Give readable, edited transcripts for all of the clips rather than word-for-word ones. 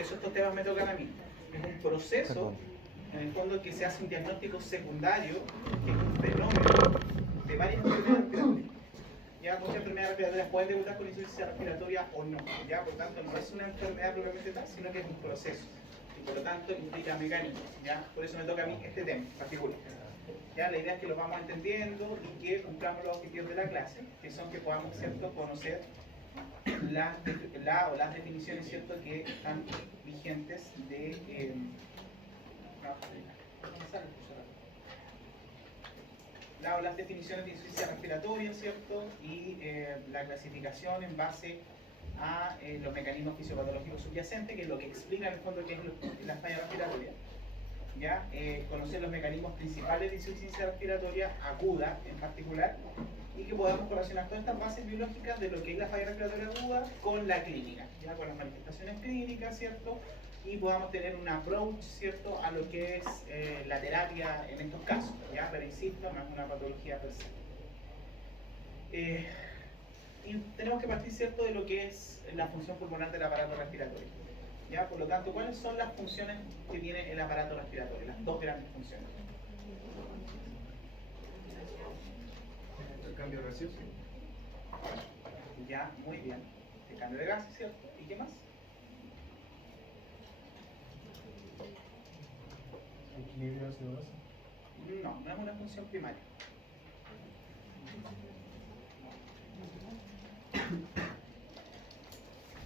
por eso estos temas me tocan a mí. Es un proceso, en el fondo, que se hace un diagnóstico secundario, que es un fenómeno de varias enfermedades respiratorias. Ya muchas enfermedades respiratorias pueden debutar con insuficiencia respiratoria o no. Ya, por tanto, no es una enfermedad propiamente tal, sino que es un proceso. Y por lo tanto, implica mecanismos. ¿Ya? Por eso me toca a mí este tema en particular. ¿Ya? La idea es que lo vamos entendiendo y que cumplamos los objetivos de la clase, que son que podamos, ¿cierto?, conocer las definiciones, ¿cierto?, que están vigentes de las definiciones de insuficiencia respiratoria, ¿cierto?, y la clasificación en base a los mecanismos fisiopatológicos subyacentes, que es lo que explica en el fondo qué es la falla respiratoria. ¿Ya? Conocer los mecanismos principales de insuficiencia respiratoria aguda en particular, y que podamos correlacionar todas estas bases biológicas de lo que es la falla respiratoria aguda con la clínica, ¿ya? Con las manifestaciones clínicas, ¿cierto? Y podamos tener un approach, ¿cierto?, a lo que es la terapia en estos casos, ¿ya? Pero insisto, no es una patología per se. Y tenemos que partir, ¿cierto?, de lo que es la función pulmonar del aparato respiratorio. ¿Ya? Por lo tanto, ¿cuáles son las funciones que tiene el aparato respiratorio? Las dos grandes funciones. El cambio gaseoso. Ya, muy bien. El cambio de gases, ¿cierto? ¿Y qué más? Equilibrio ácido-base. No, no es una función primaria.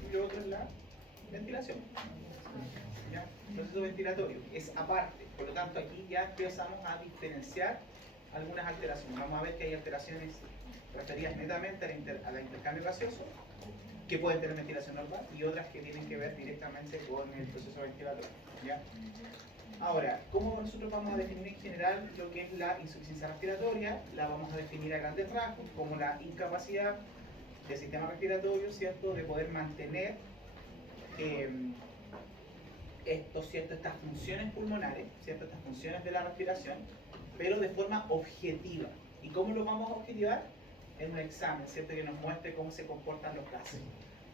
Y lo otro es la ventilación. ¿Ya? Proceso ventilatorio es aparte. Por lo tanto, aquí ya empezamos a diferenciar algunas alteraciones. Vamos a ver que hay alteraciones referidas netamente al intercambio gaseoso, que pueden tener ventilación normal, y otras que tienen que ver directamente con el proceso ventilatorio. ¿Ya? Ahora, ¿cómo nosotros vamos a definir en general lo que es la insuficiencia respiratoria? La vamos a definir a grandes rasgos como la incapacidad del sistema respiratorio, ¿cierto?, de poder mantener estas funciones pulmonares, ¿cierto?, estas funciones de la respiración, pero de forma objetiva. ¿Y cómo lo vamos a objetivar? En un examen, ¿cierto?, que nos muestre cómo se comportan los gases.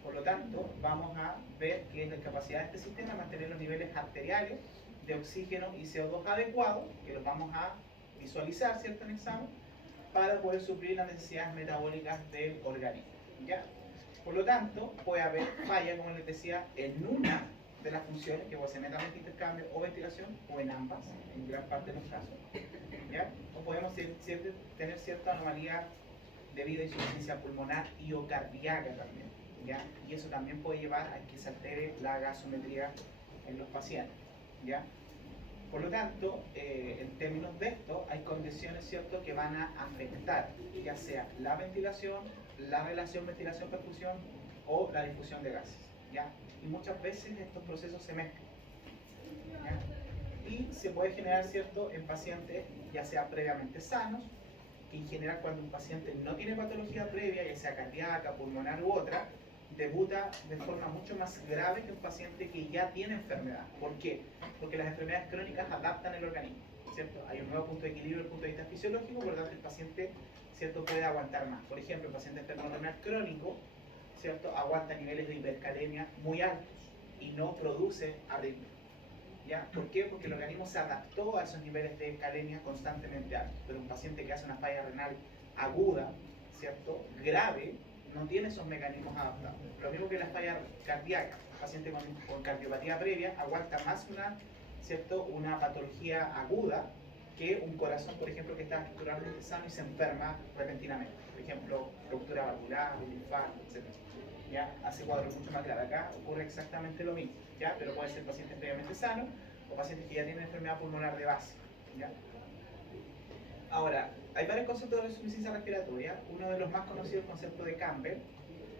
Por lo tanto, vamos a ver que es la capacidad de este sistema de mantener los niveles arteriales de oxígeno y CO2 adecuados, que los vamos a visualizar, ¿cierto?, en examen, para poder suplir las necesidades metabólicas del organismo. ¿Ya? Por lo tanto, puede haber falla, como les decía, en una de las funciones, que puede ser netamente intercambio o ventilación, o en ambas, en gran parte de los casos. ¿Ya? O podemos tener cierta anomalía debido a insuficiencia pulmonar y o cardíaca también. ¿Ya? Y eso también puede llevar a que se altere la gasometría en los pacientes. ¿Ya? Por lo tanto, en términos de esto, hay condiciones, ¿cierto?, que van a afectar ya sea la ventilación, la relación ventilación-perfusión o la difusión de gases. ¿Ya? Y muchas veces estos procesos se mezclan. ¿Ya? Y se puede generar, ¿cierto?, en pacientes ya sea previamente sanos, que en general cuando un paciente no tiene patología previa, ya sea cardíaca, pulmonar u otra, debuta de forma mucho más grave que un paciente que ya tiene enfermedad. ¿Por qué? Porque las enfermedades crónicas adaptan el organismo, ¿cierto? Hay un nuevo punto de equilibrio desde el punto de vista fisiológico, por lo tanto el paciente, ¿cierto?, puede aguantar más. Por ejemplo, el paciente enfermo renal crónico, ¿cierto?, aguanta niveles de hipercalemia muy altos y no produce arritmia. ¿Ya? ¿Por qué? Porque el organismo se adaptó a esos niveles de calemia constantemente altos. Pero un paciente que hace una falla renal aguda, ¿cierto?, grave, no tiene esos mecanismos adaptados. Lo mismo que la falla cardíaca. Un paciente con cardiopatía previa aguanta más una patología aguda que un corazón, por ejemplo, que está estructuralmente sano y se enferma repentinamente. Por ejemplo, ruptura valvular, un infarto, etc. ¿Ya? Hace cuadros mucho más graves. Acá ocurre exactamente lo mismo, ¿ya? Pero puede ser pacientes previamente sanos o pacientes que ya tienen enfermedad pulmonar de base. ¿Ya? Ahora, hay varios conceptos de insuficiencia respiratoria. Uno de los más conocidos es el concepto de Campbell,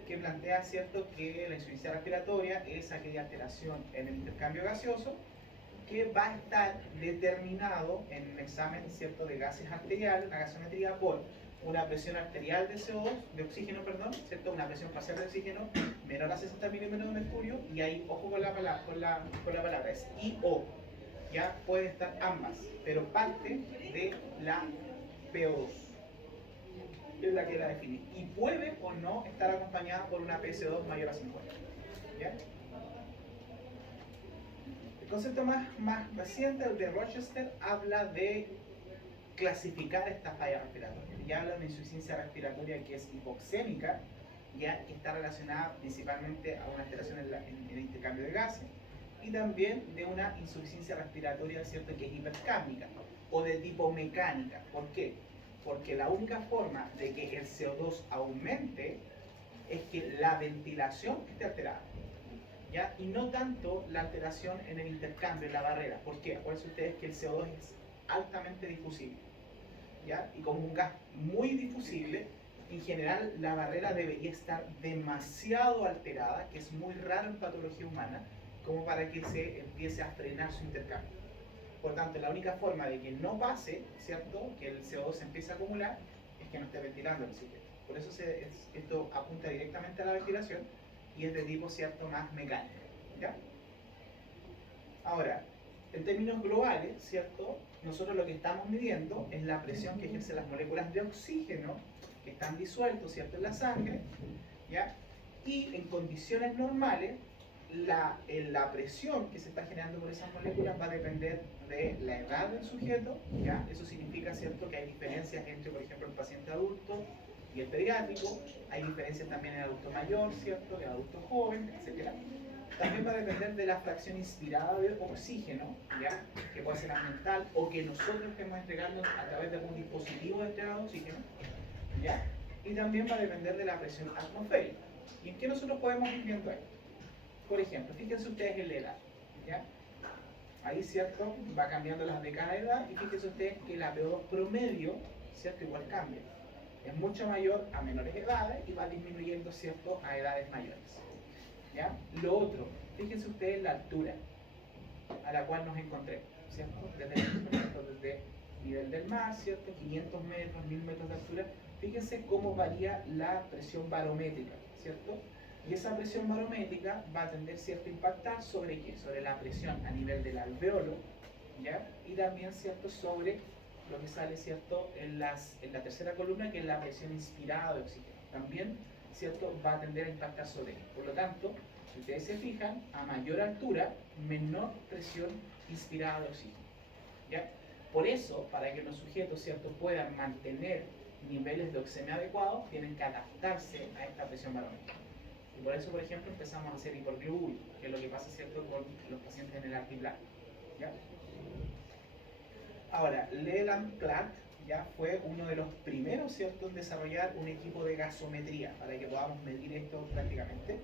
que plantea, ¿cierto?, que la insuficiencia respiratoria es aquella alteración en el intercambio gaseoso que va a estar determinado en un examen, ¿cierto?, de gases arteriales, una gasometría, por una presión arterial de CO2, de oxígeno, perdón, ¿cierto?, una presión parcial de oxígeno menor a 60 milímetros de mercurio, y ahí, ojo con la palabra, es I-O. Ya pueden estar ambas, pero parte de la PO2 es la que la define, y puede o no estar acompañada por una PCO2 mayor a 50. ¿Ya? concepto más reciente, el de Rochester, habla de clasificar esta falla respiratoria. Ya habla de una insuficiencia respiratoria que es hipoxémica, ya que está relacionada principalmente a una alteración en el intercambio de gases, y también de una insuficiencia respiratoria, ¿cierto?, que es hipercámica o de tipo mecánica. ¿Por qué? Porque la única forma de que el CO2 aumente es que la ventilación esté alterada, ¿ya? Y no tanto la alteración en el intercambio, en la barrera. ¿Por qué? Acuérdense ustedes que el CO2 es altamente difusible, ¿ya? Y como un gas muy difusible, en general la barrera debería estar demasiado alterada, que es muy raro en patología humana, como para que se empiece a frenar su intercambio. Por tanto, la única forma de que no pase, ¿cierto?, que el CO2 se empiece a acumular, es que no esté ventilando el sujeto. Por eso esto apunta directamente a la ventilación y es de tipo, ¿cierto?, más mecánico, ¿ya? Ahora, en términos globales, ¿cierto?, nosotros lo que estamos midiendo es la presión que ejercen las moléculas de oxígeno que están disueltos, ¿cierto?, en la sangre, ¿ya? Y en condiciones normales, la presión que se está generando por esas moléculas va a depender de la edad del sujeto, ¿ya? Eso significa, ¿cierto?, que hay diferencias entre, por ejemplo, el paciente adulto y el pediátrico, hay diferencias también en el adulto mayor, ¿cierto?, el adulto joven, etc. También va a depender de la fracción inspirada de oxígeno, ¿ya?, que puede ser ambiental o que nosotros estemos entregando a través de algún dispositivo de entrega de oxígeno, ¿ya? Y también va a depender de la presión atmosférica. ¿Y en qué nosotros podemos ir viendo esto? Por ejemplo, fíjense ustedes en la edad, ¿ya? Ahí, ¿cierto?, va cambiando las décadas de edad y fíjense ustedes que la PO2 promedio, ¿cierto?, igual cambia. Es mucho mayor a menores edades y va disminuyendo, ¿cierto?, a edades mayores, ¿ya? Lo otro, fíjense ustedes la altura a la cual nos encontremos, ¿cierto? Desde el nivel del mar, ¿cierto?, 500 metros, 1000 metros de altura. Fíjense cómo varía la presión barométrica, ¿cierto? Y esa presión barométrica va a tender, ¿cierto?, a impactar sobre ¿qué? Sobre la presión a nivel del alveolo, ¿ya? Y también, ¿cierto?, sobre lo que sale, ¿cierto?, en la tercera columna, que es la presión inspirada de oxígeno. También, ¿cierto?, va a tender a impactar sobre ello. Por lo tanto, si ustedes se fijan, a mayor altura, menor presión inspirada de oxígeno, ¿ya? Por eso, para que los sujetos, ¿cierto?, puedan mantener niveles de oxígeno adecuados, tienen que adaptarse a esta presión barométrica. Y por eso, por ejemplo, empezamos a hacer hiperglobul, que es lo que pasa, ¿cierto?, con los pacientes en el altiplano, ¿ya? Ahora, Leland Clark ya fue uno de los primeros, ¿cierto?, en desarrollar un equipo de gasometría para que podamos medir esto prácticamente.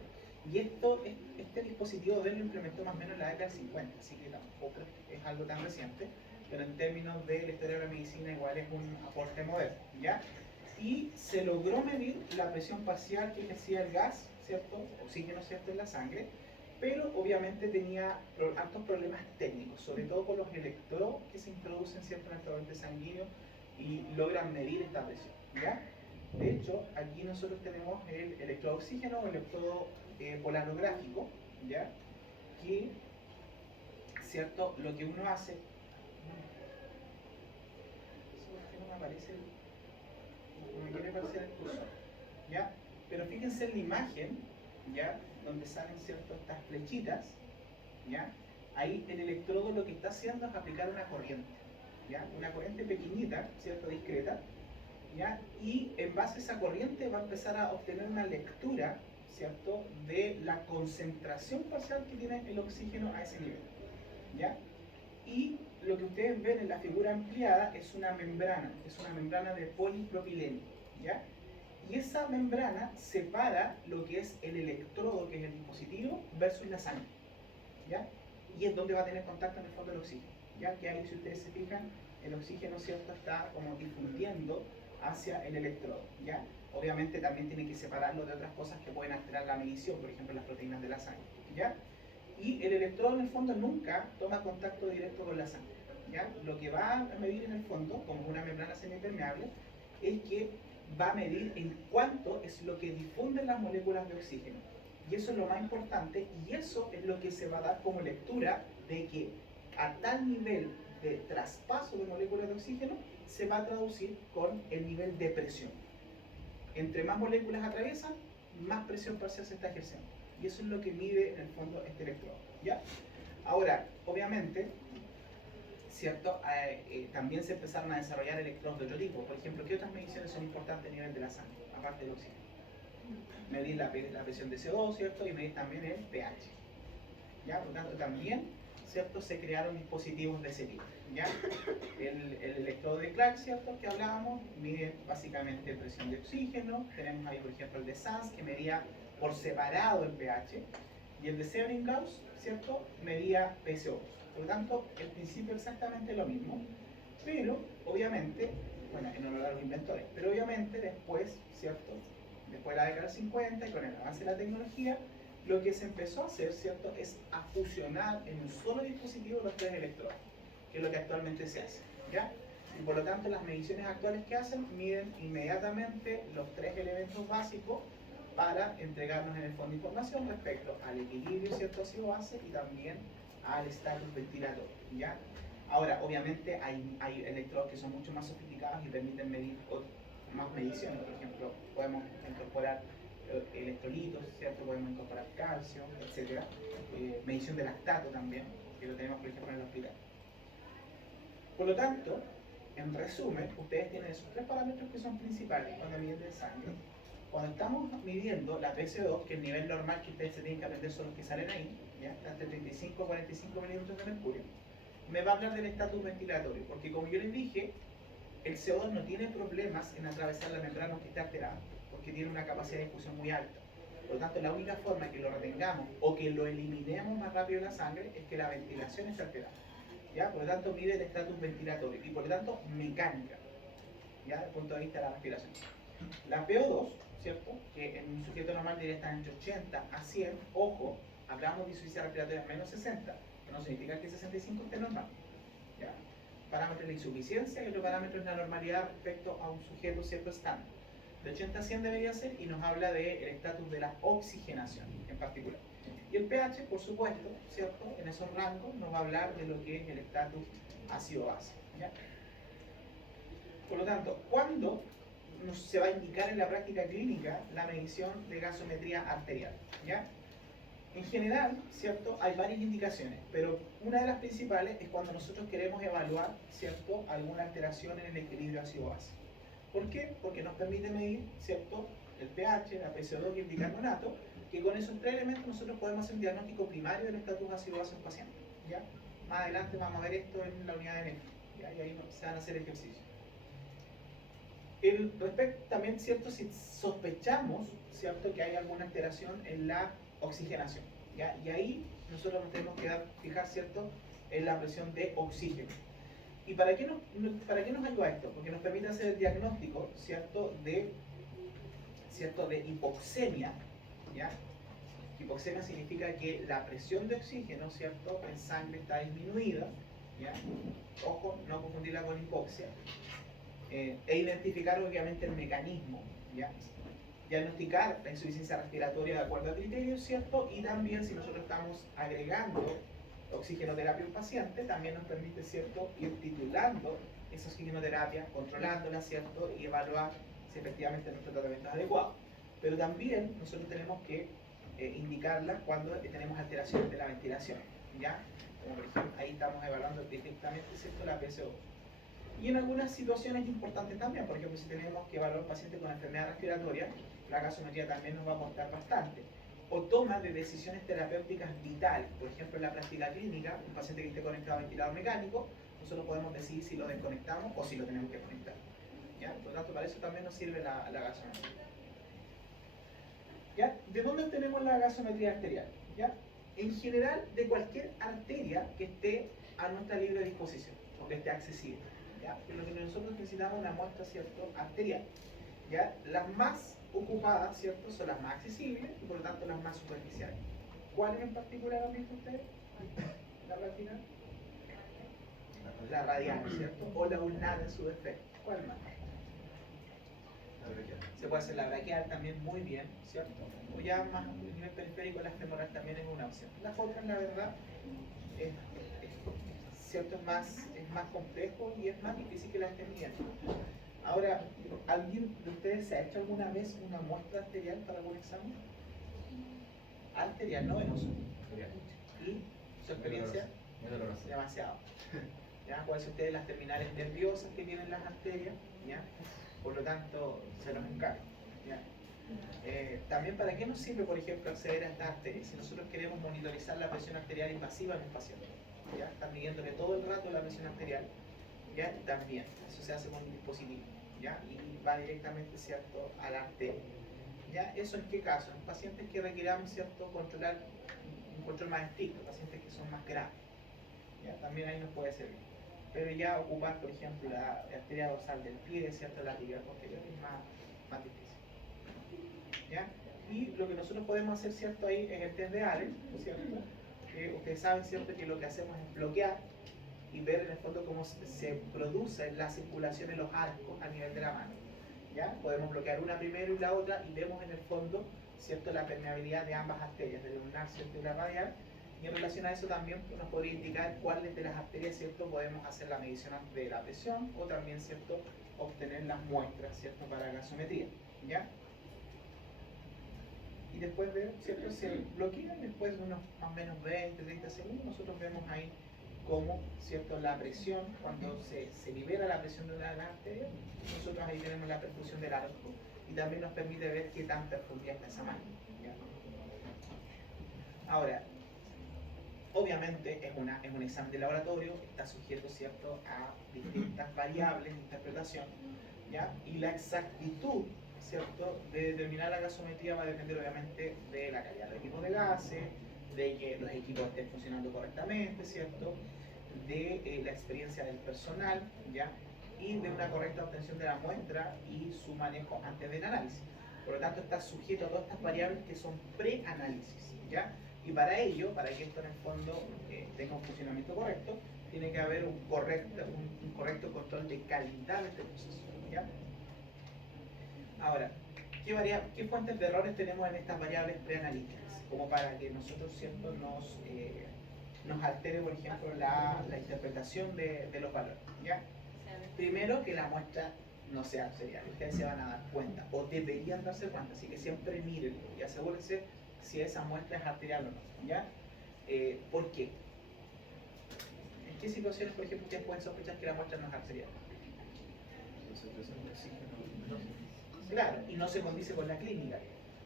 Y este dispositivo de él lo implementó más o menos en la década del 50, así que tampoco es algo tan reciente, pero en términos de la historia de la medicina igual es un aporte moderno, ¿ya? Y se logró medir la presión parcial que ejercía el gas, ¿cierto?, oxígeno, ¿cierto?, en la sangre, pero obviamente tenía altos problemas técnicos, sobre todo con los electrodos que se introducen, ¿cierto?, en el torrente sanguíneo y logran medir esta presión, ¿ya? De hecho, aquí nosotros tenemos el electrodo oxígeno o el electrodo polarográfico, ¿ya? Que, ¿cierto?, lo que uno hace... ¿Por qué no me aparece no me quiere aparecer el cursor? ¿Ya? Pero fíjense en la imagen, ¿ya?, donde salen, ¿cierto?, estas flechitas, ¿ya? Ahí el electrodo lo que está haciendo es aplicar una corriente, ¿ya? Una corriente pequeñita, ¿cierto?, discreta, ¿ya? Y en base a esa corriente va a empezar a obtener una lectura, ¿cierto?, de la concentración parcial que tiene el oxígeno a ese nivel, ¿ya? Y lo que ustedes ven en la figura ampliada es una membrana de polipropileno, ¿ya? Y esa membrana separa lo que es el electrodo, que es el dispositivo, versus la sangre, ¿ya? Y es donde va a tener contacto en el fondo el oxígeno, ¿ya? Que ahí, si ustedes se fijan, el oxígeno, ¿cierto?, está como difundiendo hacia el electrodo, ¿ya? Obviamente también tiene que separarlo de otras cosas que pueden alterar la medición, por ejemplo las proteínas de la sangre, ¿ya? Y el electrodo en el fondo nunca toma contacto directo con la sangre, ¿ya? Lo que va a medir en el fondo, como una membrana semipermeable, es que va a medir en cuánto es lo que difunden las moléculas de oxígeno. Y eso es lo más importante, y eso es lo que se va a dar como lectura de que a tal nivel de traspaso de moléculas de oxígeno se va a traducir con el nivel de presión. Entre más moléculas atraviesan, más presión parcial se está ejerciendo. Y eso es lo que mide en el fondo este electrodo, ¿ya? Ahora, obviamente, ¿cierto? También se empezaron a desarrollar electrodos de otro tipo. Por ejemplo, ¿qué otras mediciones son importantes a nivel de la sangre, aparte del oxígeno? Medir la presión de CO2, ¿cierto? Y medir también el pH. ¿Ya? Por lo tanto, también, ¿cierto? Se crearon dispositivos de ese tipo. ¿Ya? El electrodo de Clark, ¿cierto? Que hablábamos, mide básicamente presión de oxígeno. Tenemos ahí, por ejemplo, el de SANS, que medía por separado el pH. Y el de Sebring-Gauss, ¿cierto? Medía PCO2. Por lo tanto, el principio es exactamente lo mismo, pero obviamente, bueno, en honor a los inventores, pero obviamente después, ¿cierto? Después de la década del 50 y con el avance de la tecnología, lo que se empezó a hacer, ¿cierto? Es a fusionar en un solo dispositivo los tres electrodos, que es lo que actualmente se hace, ¿ya? Y por lo tanto, las mediciones actuales que hacen miden inmediatamente los tres elementos básicos para entregarnos en el fondo información respecto al equilibrio, ¿cierto? Ácido-base y también al estatus ventilatorio, ¿ya? Ahora, obviamente hay electrodos que son mucho más sofisticados y permiten medir más mediciones. Por ejemplo, podemos incorporar electrolitos, ¿cierto? Podemos incorporar calcio, etc. Medición de lactato también, que lo tenemos, por ejemplo, en el hospital. Por lo tanto, en resumen, ustedes tienen esos tres parámetros que son principales cuando miden de sangre. Cuando estamos midiendo la PCO2, que el nivel normal que ustedes se tienen que aprender son los que salen ahí, ¿ya? Entre 35 y 45 milímetros de mercurio, me va a hablar del estatus ventilatorio, porque como yo les dije, el CO2 no tiene problemas en atravesar la membrana aunque esté alterada, porque tiene una capacidad de difusión muy alta. Por lo tanto, la única forma que lo retengamos o que lo eliminemos más rápido de la sangre es que la ventilación esté alterada, ¿ya? Por lo tanto, mide el estatus ventilatorio y por lo tanto, mecánica, ¿ya? Desde el punto de vista de la respiración. La PO2, ¿cierto? Que en un sujeto normal debería estar entre 80 a 100, ojo, hablamos de insuficiencia respiratoria menos 60, que no significa que 65 esté normal, ¿ya? Parámetro de la insuficiencia y otro parámetro es la normalidad respecto a un sujeto, ¿cierto? Estándar. De 80 a 100 debería ser y nos habla del estatus de la oxigenación en particular. Y el pH, por supuesto, ¿cierto? En esos rangos nos va a hablar de lo que es el estatus ácido-base, ¿ya? Por lo tanto, ¿cuándo se va a indicar en la práctica clínica la medición de gasometría arterial? ¿Ya? En general, ¿cierto? Hay varias indicaciones, pero una de las principales es cuando nosotros queremos evaluar, ¿cierto? Alguna alteración en el equilibrio ácido-base. ¿Por qué? Porque nos permite medir, ¿cierto? El pH, la PCO2 y el bicarbonato, que con esos tres elementos nosotros podemos hacer un diagnóstico primario del estatus ácido-base en paciente, ¿ya? Más adelante vamos a ver esto en la unidad de NEF, ¿ya? Y ahí se van a hacer ejercicios. Respecto también, ¿cierto? Si sospechamos, ¿cierto? Que hay alguna alteración en la oxigenación, ¿ya? Y ahí nosotros nos tenemos que fijar, ¿cierto? En la presión de oxígeno. ¿Y para qué nos ayuda esto? Porque nos permite hacer el diagnóstico, ¿cierto? De hipoxemia, ¿ya? Hipoxemia significa que la presión de oxígeno, ¿cierto? En sangre está disminuida, ¿ya? Ojo, no confundirla con hipoxia. E identificar obviamente el mecanismo, ¿ya? Diagnosticar la insuficiencia respiratoria de acuerdo a criterios, ¿cierto? Y también si nosotros estamos agregando oxigenoterapia a un paciente, también nos permite, ¿cierto?, ir titulando esa oxigenoterapia, controlándola, ¿cierto?, y evaluar si efectivamente nuestro tratamiento es adecuado. Pero también nosotros tenemos que indicarla cuando tenemos alteraciones de la ventilación, ¿ya? Como por ejemplo, ahí estamos evaluando directamente, ¿cierto?, la PCO. Y en algunas situaciones importantes también, por ejemplo, si tenemos que evaluar a un paciente con enfermedad respiratoria, la gasometría también nos va a aportar bastante. O toma de decisiones terapéuticas vitales, por ejemplo, en la práctica clínica, un paciente que esté conectado a ventilador mecánico, nosotros podemos decidir si lo desconectamos o si lo tenemos que conectar, ¿ya? Por lo tanto, para eso también nos sirve la gasometría. ¿Ya? ¿De dónde obtenemos la gasometría arterial? ¿Ya? En general, de cualquier arteria que esté a nuestra libre disposición o que esté accesible. ¿Ya? Por lo que nosotros necesitamos una muestra, ¿cierto?, arterial, ¿ya? Las más ocupadas, ¿cierto?, son las más accesibles y por lo tanto las más superficiales. ¿Cuáles en particular han visto ustedes? ¿La retina? La radial, ¿cierto? O la ulnar en su defecto. ¿Cuál más? Se puede hacer la braquial también muy bien, ¿cierto? O ya más a nivel periférico, la femoral también es una opción. Las otras, la verdad, ¿cierto? Es más complejo y es más difícil que las estén midiendo. Ahora, ¿alguien de ustedes se ha hecho alguna vez una muestra arterial para algún examen? Arterial, no venoso. Y su experiencia? Muy doloroso. Demasiado. ¿Ya? ¿Cuáles son ustedes las terminales nerviosas que tienen las arterias? ¿Ya? Por lo tanto, se los encargo. ¿Ya? También, ¿para qué nos sirve, por ejemplo, acceder a esta arteria? Si nosotros queremos monitorizar la presión arterial invasiva en un paciente, ¿ya? Están midiéndole todo el rato la presión arterial, ¿ya? También, eso se hace con un dispositivo, ¿ya? Y va directamente, ¿cierto?, a la arteria. ¿Ya? ¿Eso en qué caso? En pacientes que requiramos, ¿cierto?, controlar un control más estricto, pacientes que son más graves, ¿ya? También ahí nos puede servir. Pero ya ocupar, por ejemplo, la arteria dorsal del pie, ¿cierto?, la tibial posterior es más difícil. ¿Ya? Y lo que nosotros podemos hacer, ¿cierto?, ahí es el test de Allen, ¿cierto? Ustedes saben, ¿cierto?, que lo que hacemos es bloquear y ver en el fondo cómo se produce la circulación en los arcos a nivel de la mano. ¿Ya? Podemos bloquear una primero y la otra y vemos en el fondo, ¿cierto?, la permeabilidad de ambas arterias, de la ulnar, ¿cierto?, y la radial. Y en relación a eso también nos podría indicar cuáles de las arterias, ¿cierto?, podemos hacer la medición de la presión o también, ¿cierto?, obtener las muestras, ¿cierto?, para gasometría. ¿Ya? Y después de, ¿cierto?, se bloquea y después de unos más o menos 20-30 segundos nosotros vemos ahí cómo, ¿cierto?, la presión, cuando se libera la presión de una de las arterias, nosotros ahí tenemos la perfusión del arco y también nos permite ver qué tan perfundida está esa mano. ¿Ya? Ahora, obviamente es un examen de laboratorio, está sujeto, ¿cierto?, a distintas variables de interpretación, ¿ya? Y la exactitud, ¿cierto?, de determinar la gasometría va a depender obviamente de la calidad del equipo de gases, de que los equipos estén funcionando correctamente, ¿cierto?, de la experiencia del personal, ¿ya?, y de una correcta obtención de la muestra y su manejo antes del análisis. Por lo tanto, está sujeto a todas estas variables que son pre-análisis, ¿ya? Y para ello, para que esto en el fondo tenga un funcionamiento correcto, tiene que haber un correcto control de calidad de este proceso, ¿ya? Ahora, ¿qué fuentes de errores tenemos en estas variables preanalíticas? Como para que nosotros, ¿cierto?, nos altere, por ejemplo, la interpretación de los valores, ¿ya? Primero, que la muestra no sea arterial. Ustedes se van a dar cuenta, o deberían darse cuenta, así que siempre miren y asegúrense si esa muestra es arterial o no, ¿ya? ¿Por qué? ¿En qué situaciones, por ejemplo, ustedes pueden sospechar que la muestra no es arterial? Claro, y no se condice con la clínica.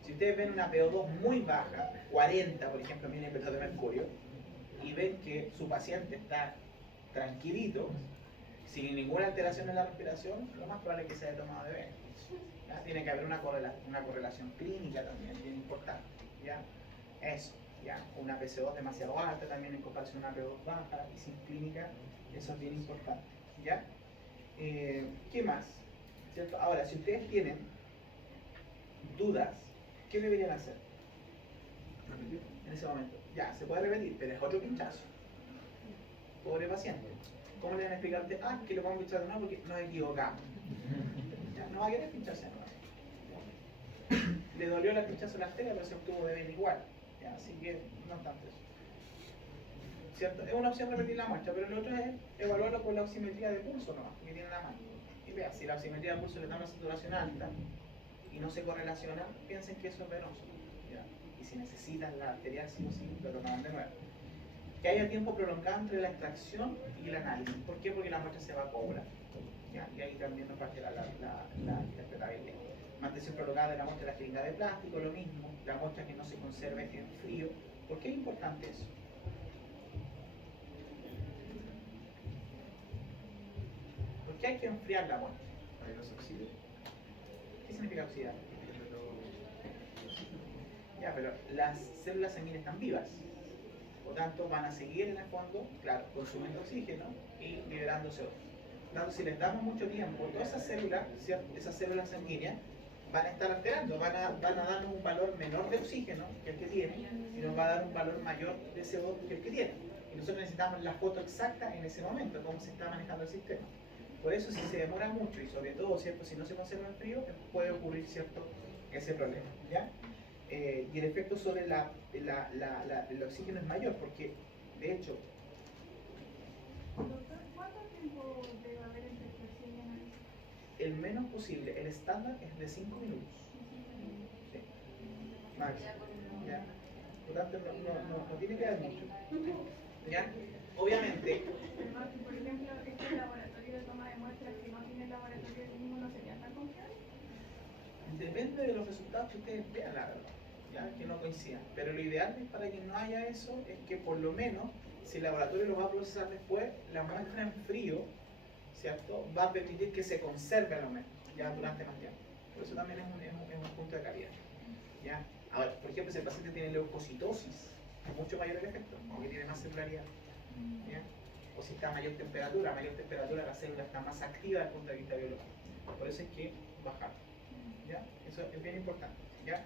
Si ustedes ven una PO2 muy baja, 40 por ejemplo, milímetros de mercurio, y ven que su paciente está tranquilito, sin ninguna alteración en la respiración, lo más probable es que se haya tomado de vena. Tiene que haber una correlación clínica también, bien importante. ¿Ya? Eso, ¿ya? Una PC2 demasiado alta también en comparación a una PO2 baja y sin clínica, eso es bien importante. ¿Ya? ¿Qué más? ¿Cierto? Ahora, si ustedes tienen dudas, ¿qué deberían hacer? En ese momento. Ya, se puede repetir, pero es otro pinchazo. Pobre paciente. ¿Cómo le van a explicar? Que lo vamos a pinchar de nuevo porque nos equivocamos. Ya, no va a querer pincharse de nuevo. Le dolió la pinchazo en la arteria, pero se obtuvo de bien igual. Ya, así que no es tanto eso. ¿Cierto? Es una opción repetir la muestra, pero lo otro es evaluarlo por la oximetría de pulso nomás, que tiene la mano. Y vea, si la oximetría de pulso le da una saturación alta y no se correlaciona, piensen que eso es venoso. ¿Ya? Y si necesitan la arterial, sí o sí, lo toman de nuevo. Que haya tiempo prolongado entre la extracción y el análisis. ¿Por qué? Porque la muestra se va a cobrar. ¿Ya? Y ahí también nos parte la interpretabilidad. Mantención prolongada de la muestra de la jeringa de plástico, lo mismo. La muestra que no se conserve en frío. ¿Por qué es importante eso? Porque hay que enfriar la muestra. Para que no se oxide. ¿Qué significa oxidar? Ya, pero las células sanguíneas están vivas. Por tanto, van a seguir en el fondo, claro, consumiendo oxígeno y liberando CO2. Por tanto, si les damos mucho tiempo, todas esas células sanguíneas van a estar alterando, van a darnos un valor menor de oxígeno que el que tienen y nos va a dar un valor mayor de CO2 que el que tienen. Y nosotros necesitamos la foto exacta en ese momento, cómo se está manejando el sistema. Por eso, si se demora mucho y sobre todo, ¿cierto?, si no se conserva en frío, puede ocurrir, ¿cierto?, ese problema, ¿ya? Y el efecto sobre el oxígeno es mayor, porque, de hecho... ¿Cuánto tiempo debe haber entre extracción y análisis? El menos posible, el estándar es de 5 minutos. Sí. Máximo. ¿Ya? Por tanto, no tiene que haber mucho. ¿Ya? Obviamente, Pero, por ejemplo, este laboratorio de toma de muestras que no tiene laboratorio del mismo no sería tan confiable. depende de los resultados que ustedes vean, la verdad, ¿ya? Que no coincidan. Pero lo ideal es para que no haya eso, es que por lo menos, si el laboratorio lo va a procesar después, la muestra en frío, ¿cierto? Va a permitir que se conserve a lo menos, ya durante más tiempo. Por eso también es un punto de calidad, ¿ya? Ahora, por ejemplo, si el paciente tiene leucocitosis, es mucho mayor el efecto, porque tiene más celularidad, ¿ya? O si está a mayor temperatura la célula está más activa desde el punto de vista biológico. Por eso es que bajar, ¿ya? Eso es bien importante, ¿ya?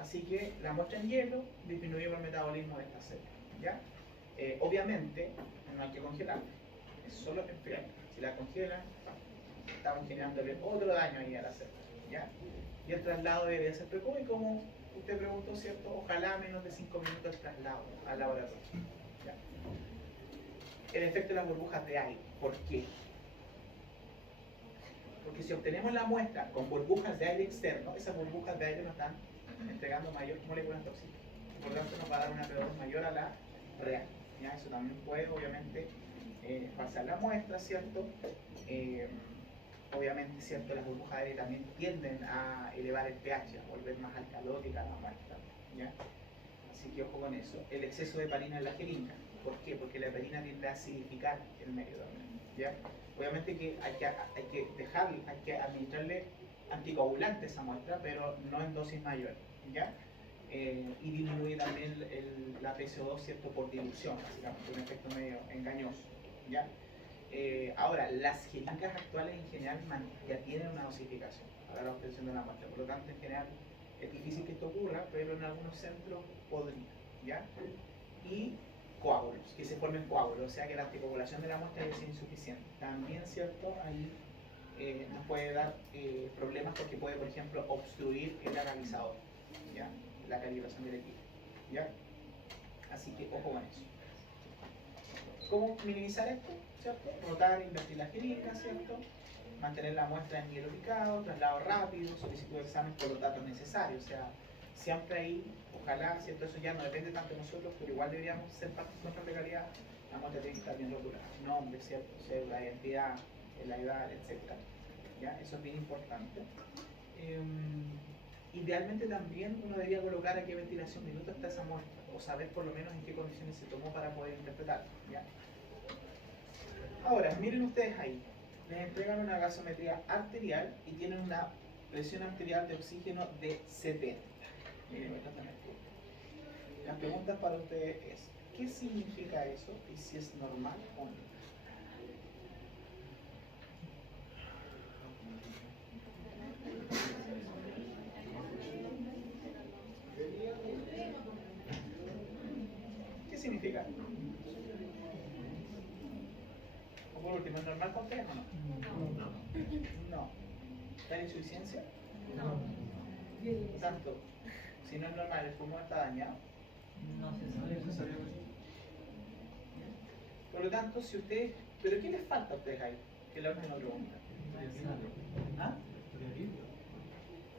Así que la muestra en hielo disminuyó el metabolismo de esta célula, ¿ya? Obviamente no hay que congelarla, es solo enfriar. Si la congelan, estamos generándole otro daño ahí a la célula, ¿ya? Y el traslado debe ser precoz y como usted preguntó, ¿cierto? Ojalá menos de 5 minutos el traslado al laboratorio, ¿ya? El efecto de las burbujas de aire, ¿por qué? Porque si obtenemos la muestra con burbujas de aire externo, esas burbujas de aire nos están entregando mayor moléculas de oxígeno. Por lo tanto, nos va a dar una P2 mayor a la real. ¿Ya? Eso también puede, obviamente, pasar la muestra, ¿cierto? Obviamente, ¿cierto? Las burbujas de aire también tienden a elevar el pH, a volver más alcalótica la muestra, ¿ya? Así que ojo con eso. El exceso de heparina en la jeringa. ¿Por qué? Porque la heparina tiende a acidificar el medio también, ¿ya? Obviamente que hay que administrarle anticoagulante a esa muestra, pero no en dosis mayores, ¿ya? Y disminuye también la PCO2, ¿cierto? Por dilución, básicamente, un efecto medio engañoso, ¿ya? Ahora, las jeringas actuales en general ya tienen una dosificación para la obtención de la muestra, por lo tanto, en general es difícil que esto ocurra, pero en algunos centros podría, ¿ya? Y coágulos, que se formen coágulos, o sea que la anticoagulación de la muestra es insuficiente. También, ¿cierto? Ahí nos puede dar problemas porque puede, por ejemplo, obstruir el analizador, ¿ya? La calibración del equipo, ¿ya? Así que ojo con eso. ¿Cómo minimizar esto? ¿Cierto? Rotar, invertir la jeringa, ¿cierto? Mantener la muestra en hielo picado, traslado rápido, solicitud de examen por los datos necesarios, o sea, siempre ahí, ojalá, ¿cierto? Eso ya no depende tanto de nosotros, pero igual deberíamos ser parte de control de calidad. La muestra tiene que estar bien rotulada, nombre, ¿cierto? Cédula, identidad, la edad, etc. ¿Ya? Eso es bien importante. Idealmente también uno debería colocar a qué ventilación minuto está esa muestra, o saber por lo menos en qué condiciones se tomó para poder interpretarlo, ¿ya? Ahora, miren ustedes ahí, les entregan una gasometría arterial y tienen una presión arterial de oxígeno de 70. Miren, las preguntas para ustedes es, ¿qué significa eso y si es normal o no? ¿Qué significa? O por último, ¿es normal para ustedes o no? No. ¿Está en insuficiencia? Tanto, si no es normal, el pulmón está dañado. No se sabe. Por lo tanto, si ustedes... ¿Pero qué les falta a ustedes ahí? Que la última pregunta. ¿Ah?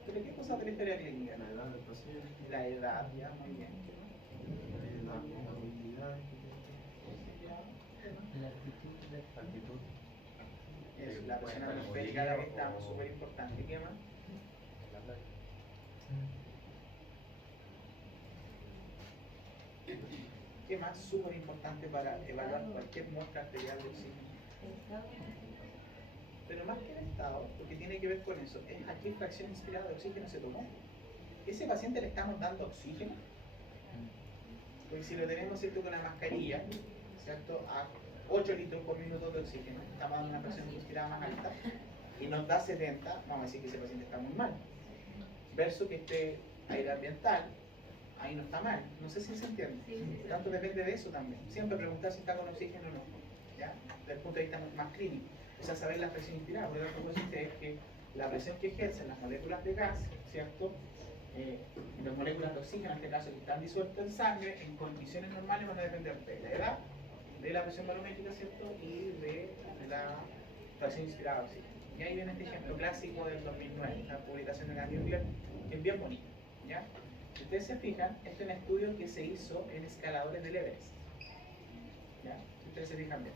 ¿Pero qué cosa de la historia clínica? La edad del paciente, La edad, ya, muy bien. la habilidad, La actitud, la actitud. Es la presión atmosférica, la que estamos, súper importante. ¿Qué más? ¿Qué más? Súper importante para evaluar cualquier muestra arterial de oxígeno. Pero más que el estado, porque tiene que ver con eso, es a qué fracción inspirada de oxígeno se tomó. ¿Ese paciente le estamos dando oxígeno? Porque si lo tenemos, ¿cierto?, con la mascarilla, ¿cierto?, a 8 litros por minuto de oxígeno, estamos dando una presión inspirada más alta, y nos da 70, vamos a decir que ese paciente está muy mal. Versus que este aire ambiental, ahí no está mal. No sé si se entiende. Tanto depende de eso también. Siempre preguntar si está con oxígeno o no, ¿ya? Desde el punto de vista más clínico. O sea, saber la presión inspirada. Por lo tanto, es que la presión que ejercen las moléculas de gas, ¿cierto? Las moléculas de oxígeno, en este caso, que están disueltas en sangre, en condiciones normales van a depender de la edad, de la presión barométrica, ¿cierto? Y de la presión inspirada de oxígeno. Y ahí viene este ejemplo clásico del 2009, la publicación de Gary Miller, que es bien bonito, ¿ya? Si ustedes se fijan, este es un estudio que se hizo en escaladores del Everest, ¿ya? ustedes se fijan bien.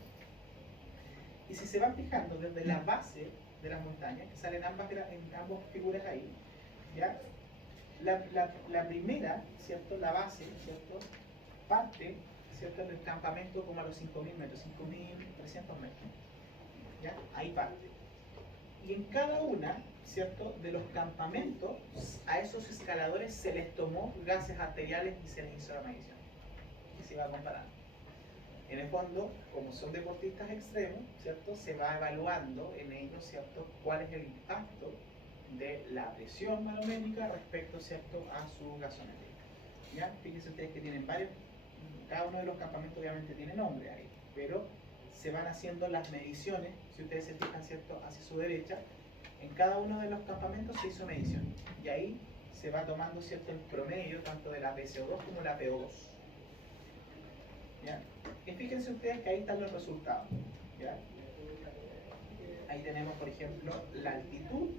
Y si se van fijando desde la base de las montañas, que salen ambas figuras ahí, ¿ya? La primera, ¿cierto? La base, ¿cierto? Parte, ¿cierto? Del campamento como a los 5.000 metros, 5.300 metros, ¿ya? Ahí parte. Y en cada una, ¿cierto? De los campamentos, a esos escaladores se les tomó gases arteriales y se les hizo la medición. Y se va comparando. En el fondo, como son deportistas extremos, ¿cierto? Se va evaluando en ellos, ¿cierto? Cuál es el impacto de la presión manométrica respecto, ¿cierto? A su gasometría. ¿Ya? Fíjense ustedes que tienen varios, cada uno de los campamentos obviamente tiene nombre ahí, pero se van haciendo las mediciones, si ustedes se fijan, ¿cierto? Hacia su derecha, en cada uno de los campamentos se hizo medición, y ahí se va tomando, ¿cierto? El promedio tanto de la PCO2 como la PO2. ¿Ya? Y fíjense ustedes que ahí están los resultados. ¿Ya? Ahí tenemos, por ejemplo, la altitud,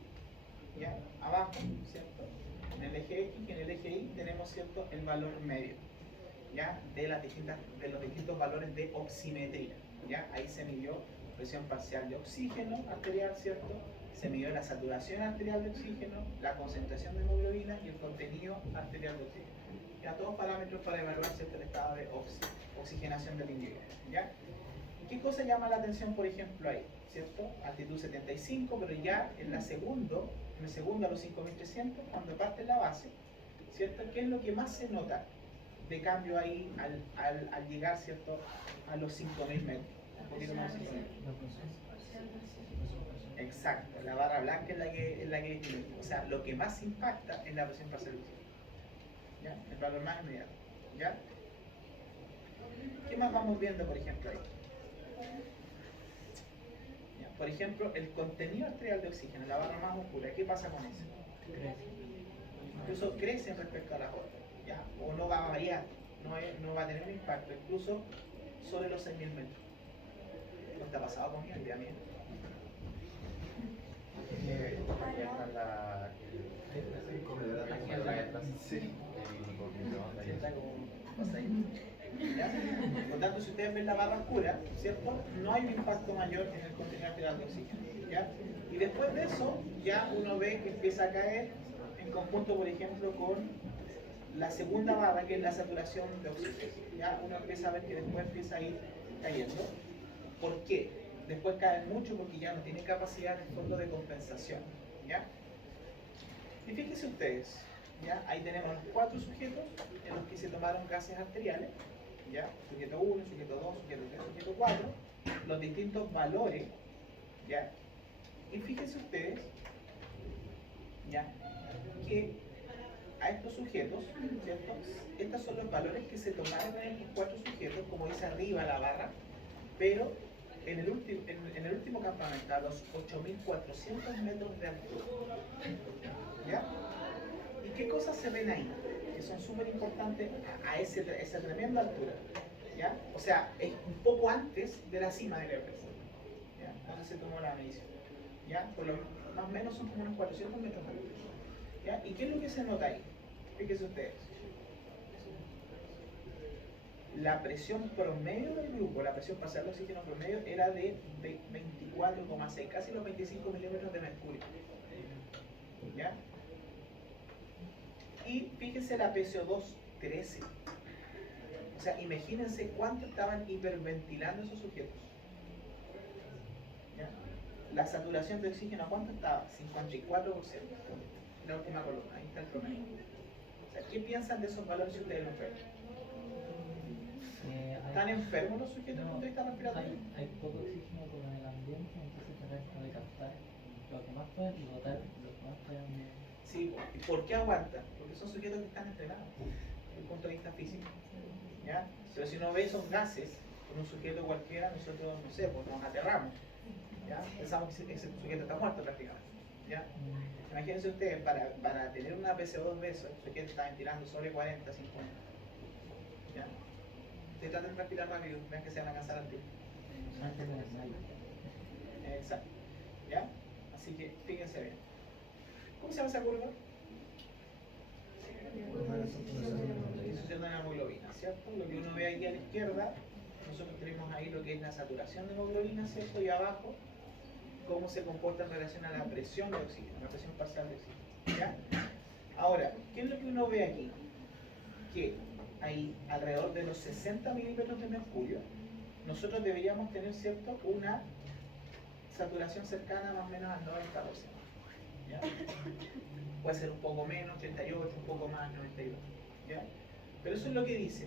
¿ya? Abajo, ¿cierto? En el eje X y en el eje Y tenemos, ¿cierto? El valor medio, ¿ya? De los distintos valores de oximetría, ¿ya? Ahí se midió presión parcial de oxígeno arterial, ¿cierto? Se midió la saturación arterial de oxígeno, la concentración de hemoglobina y el contenido arterial de oxígeno. Ya, todos parámetros para evaluar, ¿cierto? El estado de oxigenación del individuo, ¿ya? ¿Y qué cosa llama la atención, por ejemplo, ahí? ¿Cierto? Altitud 75, pero ya en el segundo a los 5.300, cuando parte la base, ¿cierto? ¿Qué es lo que más se nota de cambio ahí al llegar, ¿cierto? A los 5.000 metros? Un poquito más de 5.000 metros. Exacto, la barra blanca es la que disminuye. O sea, lo que más impacta es la presión parcial de oxígeno, ¿ya? El valor más inmediato, ¿ya? ¿Qué más vamos viendo, por ejemplo, ahí? ¿Ya? Por ejemplo, el contenido arterial de oxígeno, la barra más oscura, ¿qué pasa con eso? Incluso crece respecto a las otras, ¿ya? O no va a variar, no va a tener un impacto, incluso sobre los 6.000 metros. ¿No te ha pasado conmigo el día mío? ¿Ya? Por tanto, si ustedes ven la barra oscura, ¿cierto? No hay un impacto mayor en el contenido arterial de oxígeno, ¿ya? Y después de eso, ya uno ve que empieza a caer en conjunto, por ejemplo, con la segunda barra, que es la saturación de oxígeno. Ya uno empieza a ver que después empieza a ir cayendo. ¿Por qué? Después cae mucho porque ya no tiene capacidad en el fondo de compensación, ¿ya? Y fíjense ustedes, ¿ya? Ahí tenemos los 4 sujetos en los que se tomaron gases arteriales, ¿ya? Sujeto 1, sujeto 2, sujeto 3, sujeto 4, los distintos valores, ¿ya? Y fíjense ustedes, ¿ya? Que a estos sujetos, ¿cierto? Estos son los valores que se tomaron en estos 4 sujetos, como dice arriba la barra, pero en el último campamento, a los 8.400 metros de altura, ¿ya? ¿Y qué cosas se ven ahí? Que son súper importantes a esa tremenda altura, ¿ya? O sea, es un poco antes de la cima del Everest, ¿ya? Donde se tomó la medición, ¿ya? Por lo más o menos son como unos 400 metros de altura, ¿ya? ¿Y qué es lo que se nota ahí? Fíjense ustedes. La presión promedio del grupo, la presión parcial de oxígeno promedio era de 24,6, casi los 25 milímetros de mercurio, ¿ya? Y fíjense la PCO2, 13. O sea, imagínense cuánto estaban hiperventilando esos sujetos, ¿ya? La saturación de oxígeno, ¿cuánto estaba? 54%. La última columna, ahí está el promedio. O sea, ¿qué piensan de esos valores si ustedes los ven? ¿Están enfermos los sujetos desde el punto de vista respiratorio? Hay poco oxígeno como en el ambiente, entonces tratar de captar lo que más pueden y botar lo que más pueden. Sí, ¿y por qué aguantan? Porque son sujetos que están entrenados desde el punto de vista físico, ¿ya? Pero si uno ve esos gases con un sujeto cualquiera, nosotros, no sé, pues nos aterramos, ¿ya? Pensamos que ese sujeto está muerto prácticamente, ¿ya? Imagínense ustedes, para tener una PCO2 de eso, el sujeto está ventilando sobre 40, 50, ¿ya? Ustedes traten de respirar rápido, vean que se van a cansar al tiro. Exacto, ¿ya? Así que fíjense bien. ¿Cómo se llama esa curva? Disociación de la hemoglobina, ¿cierto? Lo que uno ve aquí a la izquierda, nosotros tenemos ahí lo que es la saturación de hemoglobina, ¿cierto? Y abajo, cómo se comporta en relación a la presión de oxígeno, la presión parcial de oxígeno, ¿ya? Ahora, ¿qué es lo que uno ve aquí? Que hay alrededor de los 60 milímetros de mercurio, nosotros deberíamos tener, ¿cierto?, una saturación cercana más o menos al 90%, ¿ya? Puede ser un poco menos, 88, un poco más, 92, ¿ya? Pero eso es lo que dice.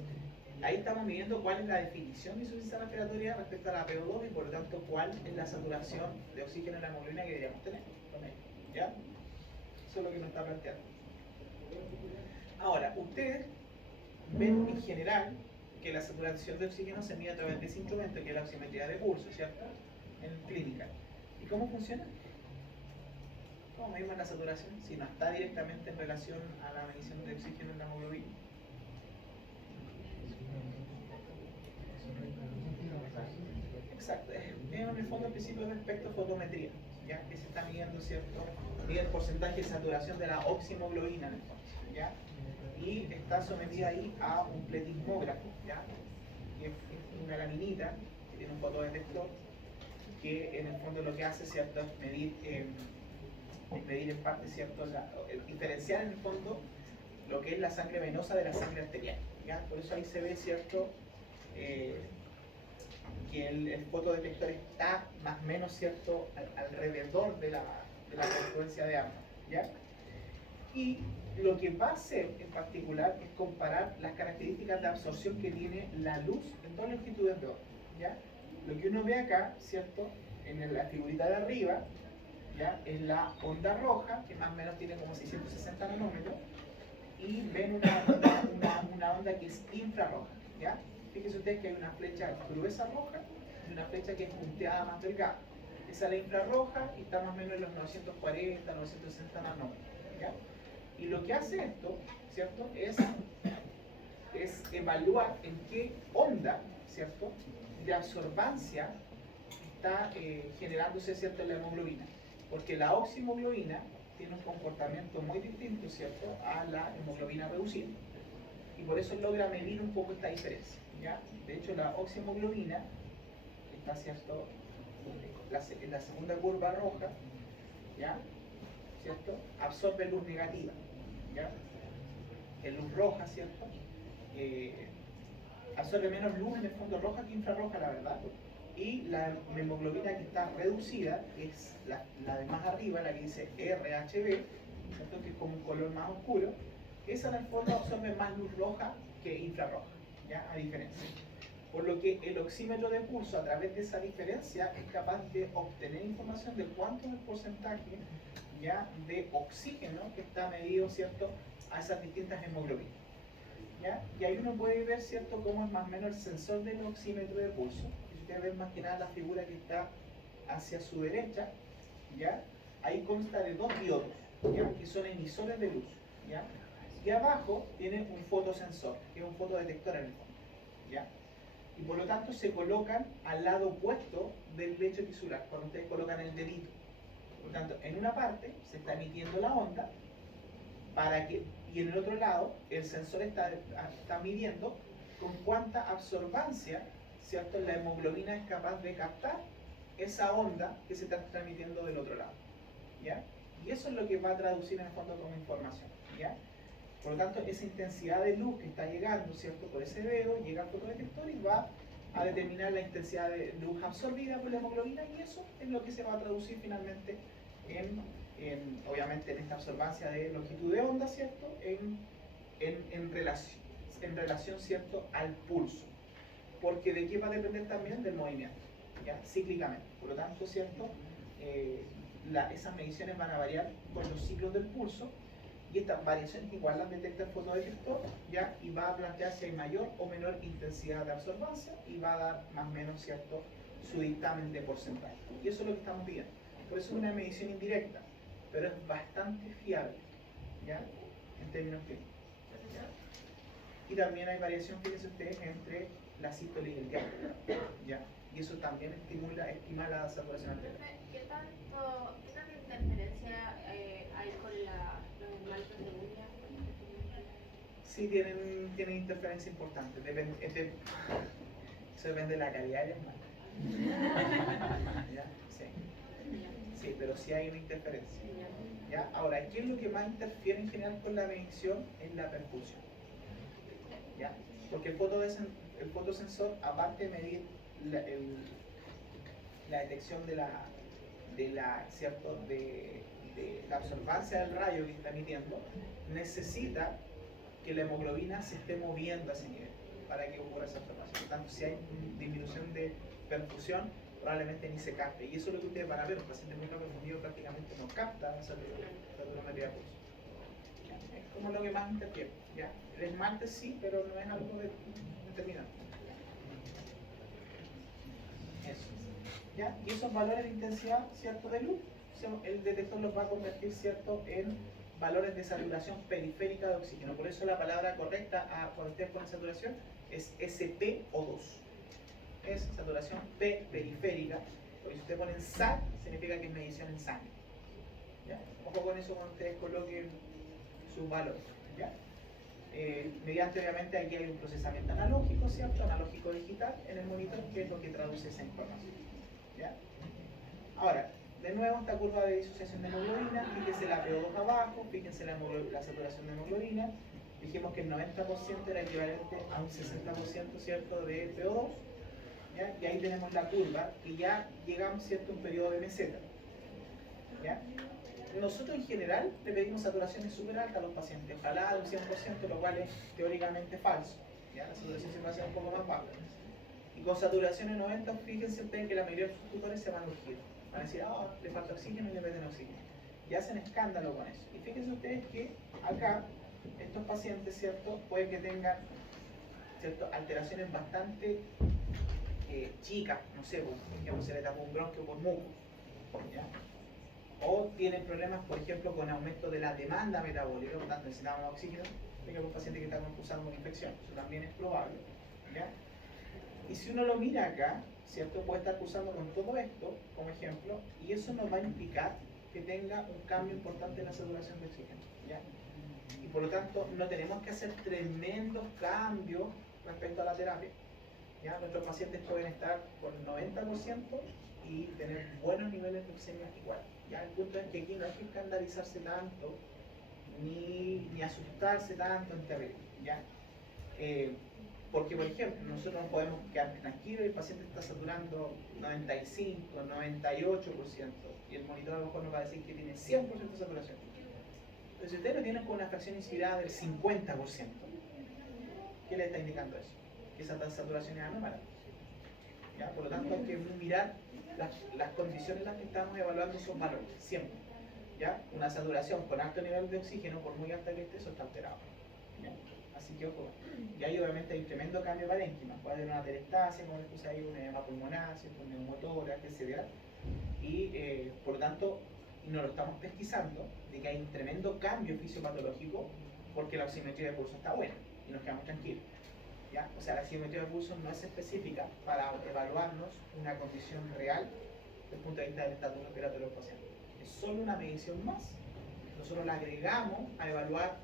Ahí estamos midiendo cuál es la definición de insuficiencia respiratoria respecto a la PO2 y por lo tanto cuál es la saturación de oxígeno en la hemoglobina que deberíamos tener con ello, ¿ya? Eso es lo que nos está planteando. Ahora, ustedes ven en general que la saturación de oxígeno se mide a través de ese instrumento que es la oximetría de pulso, ¿cierto? En clínica. ¿Y cómo funciona? ¿Cómo medimos la saturación si no está directamente en relación a la medición de oxígeno en la hemoglobina? Exacto, es en el fondo el principio de espectrofotometría, ya que se está midiendo, ¿cierto? Mide el porcentaje de saturación de la oxihemoglobina en el fondo, ¿ya? Y está sometida ahí a un pletismógrafo, ¿ya? Que es una laminita que tiene un fotodetector que en el fondo lo que hace, ¿cierto?, es medir en parte, ¿cierto?, diferenciar en el fondo lo que es la sangre venosa de la sangre arterial, ¿ya? Por eso ahí se ve, ¿cierto?, que el fotodetector está más o menos, ¿cierto?, alrededor de la confluencia de ambas, ¿ya? Y lo que va a hacer en particular es comparar las características de absorción que tiene la luz en dos longitudes de onda, ¿ya? Lo que uno ve acá, ¿cierto?, en la figurita de arriba, ¿ya?, es la onda roja, que más o menos tiene como 660 nanómetros, y ven una onda que es infrarroja, ¿ya? Fíjense ustedes que hay una flecha gruesa roja y una flecha que es punteada más delgada. Esa es la infrarroja y está más o menos en los 940, 960 nanómetros, ¿ya? Y lo que hace esto, ¿cierto?, es evaluar en qué onda, ¿cierto?, de absorbancia está generándose, ¿cierto?, la hemoglobina. Porque la oxihemoglobina tiene un comportamiento muy distinto, ¿cierto?, a la hemoglobina reducida. Y por eso logra medir un poco esta diferencia, ¿ya? De hecho, la oxihemoglobina está, ¿cierto?, en la segunda curva roja, ¿ya?, ¿cierto?, absorbe luz negativa, ¿ya? Es luz roja, ¿cierto? Absorbe menos luz en el fondo roja que infrarroja, la verdad. Y la hemoglobina que está reducida, que es la de más arriba, la que dice RHB, ¿cierto?, que es como un color más oscuro, esa en el fondo absorbe más luz roja que infrarroja, ¿ya?, a diferencia. Por lo que el oxímetro de pulso, a través de esa diferencia, es capaz de obtener información de cuánto es el porcentaje, ¿ya?, de oxígeno que está medido, ¿cierto?, a esas distintas hemoglobinas, ¿ya? Y ahí uno puede ver, ¿cierto?, cómo es más o menos el sensor del oxímetro de pulso. Si ustedes ven más que nada la figura que está hacia su derecha, ¿ya?, ahí consta de dos diodos, ¿ya?, que son emisores de luz, ¿ya? Y abajo tiene un fotosensor, que es un fotodetector en el fondo, ¿ya? Y por lo tanto se colocan al lado opuesto del lecho tisular, cuando ustedes colocan el dedito. Por lo tanto, en una parte se está emitiendo la onda, y en el otro lado el sensor está midiendo con cuánta absorbancia, ¿cierto?, la hemoglobina es capaz de captar esa onda que se está transmitiendo del otro lado, ¿ya? Y eso es lo que va a traducir en el fondo como información, ¿ya? Por lo tanto, esa intensidad de luz que está llegando, ¿cierto?, por ese dedo, llega al fotodetector y va a determinar la intensidad de luz absorbida por la hemoglobina, y eso es lo que se va a traducir finalmente obviamente en esta absorbancia de longitud de onda, ¿cierto?, en relación, ¿cierto?, al pulso. Porque de qué va a depender también del movimiento, ¿ya?, cíclicamente. Por lo tanto, ¿cierto?, esas mediciones van a variar con los ciclos del pulso, y estas variaciones igual las detecta el fotodetector, ¿ya?, y va a plantear si hay mayor o menor intensidad de absorbancia y va a dar más o menos, ¿cierto?, su dictamen de porcentaje. Y eso es lo que estamos viendo. Por eso es una medición indirecta, pero es bastante fiable, ¿ya?, en términos clínicos. Y también hay variación, fíjense ustedes, entre la sístole y el diástole, ¿ya? Y eso también estima la saturación arterial. ¿Qué tanta interferencia hay con los esmaltes de uñas? Sí, tienen interferencia importante. Eso depende de la calidad del esmalte. ¿Ya? Sí. Sí, pero sí hay una interferencia. ¿Ya? Ahora, ¿qué es lo que más interfiere en general con la medición? Es la perfusión. ¿Ya? Porque el fotosensor, aparte de medir la detección de la absorbancia del rayo que está emitiendo, necesita que la hemoglobina se esté moviendo a ese nivel para que ocurra esa absorbación. Por tanto, si hay disminución de perfusión, probablemente ni se capte. Y eso es lo que ustedes van a ver, un paciente muy perfundido prácticamente no capta la saturometría de pulso. Es como lo que más interfiere. ¿Ya? El esmalte sí, pero no es algo determinante. Eso. ¿Ya? Y esos valores de intensidad, ¿cierto?, de luz, el detector los va a convertir, ¿cierto?, en valores de saturación periférica de oxígeno. Por eso la palabra correcta cuando ustedes ponen saturación es SpO2. Es saturación P periférica, porque si ustedes ponen SAT, significa que es medición en sangre. ¿Ya? Ojo con eso cuando ustedes coloquen sus valores. ¿Ya? Mediante, obviamente, aquí hay un procesamiento analógico, ¿cierto? Analógico digital en el monitor, que es lo que traduce esa información. ¿Ya? Ahora, de nuevo, esta curva de disociación de hemoglobina, fíjense la PO2 abajo, fíjense la saturación de hemoglobina. Dijimos que el 90% era equivalente a un 60%, ¿cierto?, de PO2. ¿Ya? Y ahí tenemos la curva, que ya llegamos, ¿cierto?, a un periodo de meseta. ¿Ya? Nosotros en general le pedimos saturaciones súper altas a los pacientes, ojalá de un 100%, lo cual es teóricamente falso. ¿Ya? La saturación siempre va a ser un poco más baja. Y con saturaciones 90, fíjense ustedes que la mayoría de sus tutores se van a urgir. Van a decir, le falta oxígeno y le meten oxígeno. Y hacen escándalo con eso. Y fíjense ustedes que acá, estos pacientes, ¿cierto?, pueden que tengan, ¿cierto?, alteraciones bastante chicas, no sé, por ejemplo, se le tapó un bronquio por muco. ¿Ya? O tienen problemas, por ejemplo, con aumento de la demanda metabólica, por lo tanto necesitamos más oxígeno, que un paciente que está cursando una infección. Eso también es probable. ¿Ya? Y si uno lo mira acá, ¿cierto?, puede estar cursando con todo esto, como ejemplo, y eso nos va a implicar que tenga un cambio importante en la saturación de oxígeno. ¿Ya? Y por lo tanto, no tenemos que hacer tremendos cambios respecto a la terapia. ¿Ya? Nuestros pacientes pueden estar por el 90% y tener buenos niveles de oxígeno igual. ¿Ya? El punto es que aquí no hay que escandalizarse tanto ni asustarse tanto en terrible. ¿Ya? Porque, por ejemplo, nosotros no podemos quedar tranquilos y el paciente está saturando 95, 98% y el monitor a lo mejor nos va a decir que tiene 100% de saturación. Pero si ustedes lo tienen con una fracción inspirada del 50%, ¿qué le está indicando eso? Que esa saturación es anómala. ¿Ya? Por lo tanto, hay que mirar las condiciones en las que estamos evaluando esos valores, siempre. ¿Ya? Una saturación con alto nivel de oxígeno, por muy alta que esté, eso está alterado. ¿Ya? Así que ojo. Y ahí obviamente hay un tremendo cambio parénquima. Puede haber una atelectasia, como les puse ahí, un edema pulmonar, un neumotórax, etc. Y por lo tanto, nos lo estamos pesquisando de que hay un tremendo cambio fisiopatológico porque la oximetría de pulso está buena y nos quedamos tranquilos. ¿Ya? O sea, la oximetría de pulso no es específica para evaluarnos una condición real desde el punto de vista del estatus respiratorio del paciente. Es solo una medición más. Nosotros la agregamos a evaluar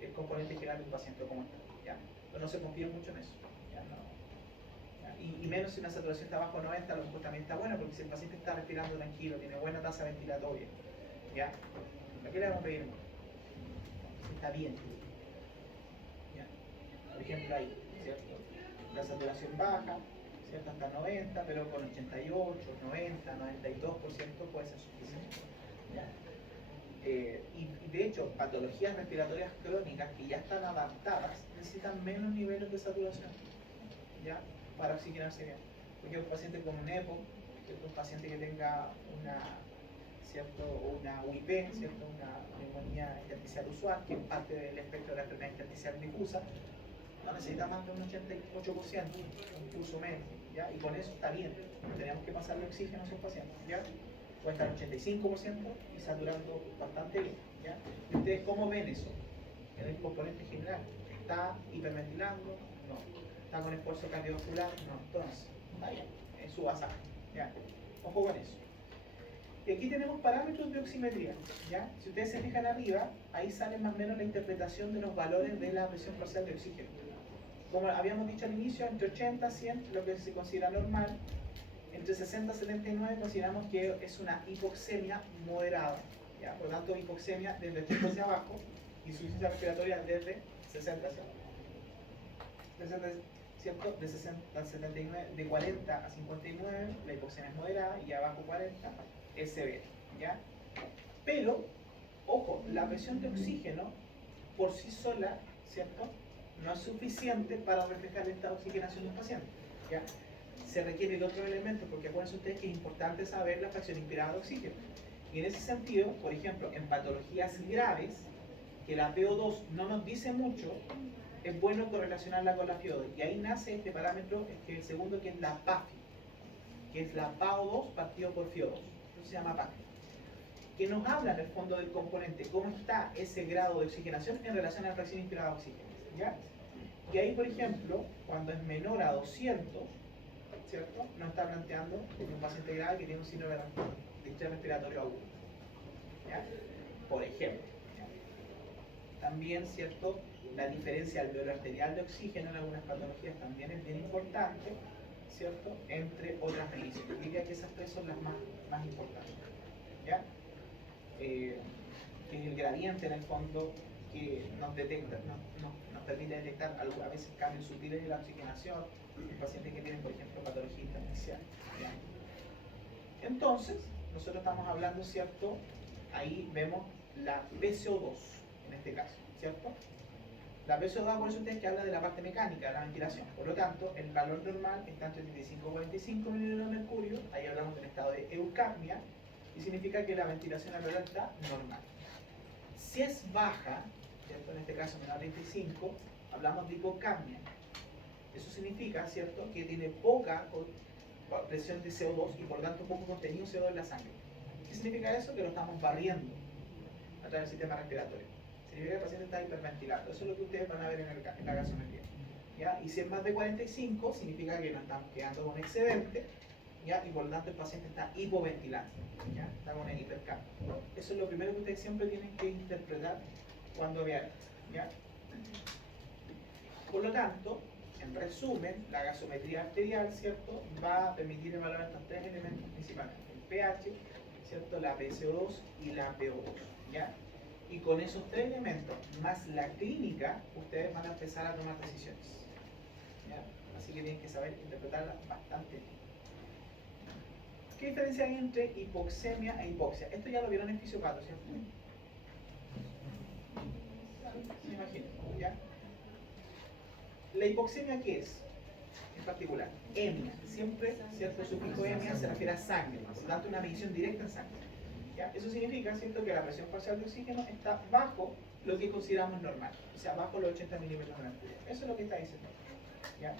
el componente general del paciente como está. ¿Ya? Pero no se confía mucho en eso. ¿Ya? No. ¿Ya? Y menos si una saturación está bajo 90, a lo mejor también está buena, porque si el paciente está respirando tranquilo, tiene buena tasa ventilatoria, ¿ya? ¿A qué le vamos a pedir? Si está bien. ¿Ya? Por ejemplo, ahí, ¿cierto? La saturación baja, ¿cierto? Hasta 90, pero con 88, 90, 92% puede ser suficiente. ¿Ya? Y de hecho, patologías respiratorias crónicas que ya están adaptadas necesitan menos niveles de saturación, ¿ya? Para oxigenarse bien. Porque un paciente con un EPO, un paciente que tenga una UIP, ¿cierto? Una neumonía intersticial usual, que es parte del espectro de la enfermedad intersticial difusa, no necesita más de un 88%, un pulso medio, ¿ya? Y con eso está bien, no tenemos que pasarle oxígeno a esos pacientes, ¿ya? Puede estar 85% y saturando bastante bien, ¿ya? ¿Y ustedes cómo ven eso? En el componente general, ¿está hiperventilando? No. ¿Está con esfuerzo cardiovascular? No. Entonces, está bien, es su basaje, ¿ya? Ojo con eso. Y aquí tenemos parámetros de oximetría, ¿ya? Si ustedes se fijan arriba, ahí sale más o menos la interpretación de los valores de la presión parcial de oxígeno, como habíamos dicho al inicio, entre 80 y 100 lo que se considera normal, entre 60 y 79 consideramos que es una hipoxemia moderada, ¿ya? Por lo tanto hipoxemia desde 80 hacia abajo y insuficiencia respiratoria desde 60 hacia abajo. ¿Cierto? De 60 a 79, de 40 a 59 la hipoxemia es moderada y abajo 40 es severa, ¿ya? Pero, ojo, la presión de oxígeno por sí sola, ¿cierto?, no es suficiente para reflejar esta oxigenación de un paciente, ¿ya? Se requiere de otros elementos, porque acuérdense ustedes que es importante saber la fracción inspirada de oxígeno. Y en ese sentido, por ejemplo, en patologías graves, que la PO2 no nos dice mucho, es bueno correlacionarla con la FiO2. Y ahí nace este parámetro, que es el segundo, que es la PAFI, que es la PaO2 partido por FiO2. Eso se llama PAFI. Que nos habla en el fondo del componente, cómo está ese grado de oxigenación en relación a la fracción inspirada de oxígeno, ¿ya? Y ahí, por ejemplo, cuando es menor a 200, ¿cierto?, nos está planteando un paciente grave que tiene un síndrome de estrés respiratorio agudo, ¿ya? Por ejemplo, ¿ya? También, ¿cierto?, la diferencia alveolar arterial de oxígeno en algunas patologías también es bien importante, ¿cierto?, entre otras mediciones. Diría que esas tres son las más importantes, ¿ya? Que es el gradiente en el fondo que nos detecta, nos permite detectar a veces cambios sutiles de la oxigenación en pacientes que tienen, por ejemplo, patología intersticial, ¿ya? Entonces, nosotros estamos hablando, ¿cierto? Ahí vemos la PCO2 en este caso, ¿cierto? La PCO2, por eso ustedes que habla de la parte mecánica, de la ventilación. Por lo tanto, el valor normal está entre 35 y 45 mililitros de mercurio. Ahí hablamos del estado de eucapnia, y significa que la ventilación alveolar está normal. Si es baja, ¿cierto?, en este caso menor a 35, hablamos de hipocapnia. Eso significa, ¿cierto?, que tiene poca presión de CO2 y por lo tanto poco contenido CO2 en la sangre. ¿Qué significa eso? Que lo estamos barriendo a través del sistema respiratorio. Significa que el paciente está hiperventilado. Eso es lo que ustedes van a ver en la gasometría, ¿ya? Y si es más de 45, significa que nos estamos quedando con excedente, ¿ya? Y por lo tanto el paciente está hipoventilando, ¿ya? Está con el hipercapnia. Eso es lo primero que ustedes siempre tienen que interpretar cuando vean, ¿ya? Por lo tanto, en resumen, la gasometría arterial, ¿cierto?, va a permitir evaluar estos tres elementos principalmente: el pH, ¿cierto?, la PCO2 y la PO2, ¿ya? Y con esos tres elementos, más la clínica, ustedes van a empezar a tomar decisiones, ¿ya? Así que tienen que saber interpretarla bastante bien. ¿Qué diferencia hay entre hipoxemia e hipoxia? Esto ya lo vieron en fisiopato, ¿cierto? Me imagino, ¿ya? ¿La hipoxemia qué es? En particular, hemia. Siempre, ¿cierto?, el sufijo hemia se refiere a sangre, por lo tanto una medición directa en sangre, ¿ya? Eso significa, ¿cierto?, que la presión parcial de oxígeno está bajo lo que consideramos normal, o sea, bajo los 80 milímetros de mercurio. Eso es lo que está diciendo, ¿ya?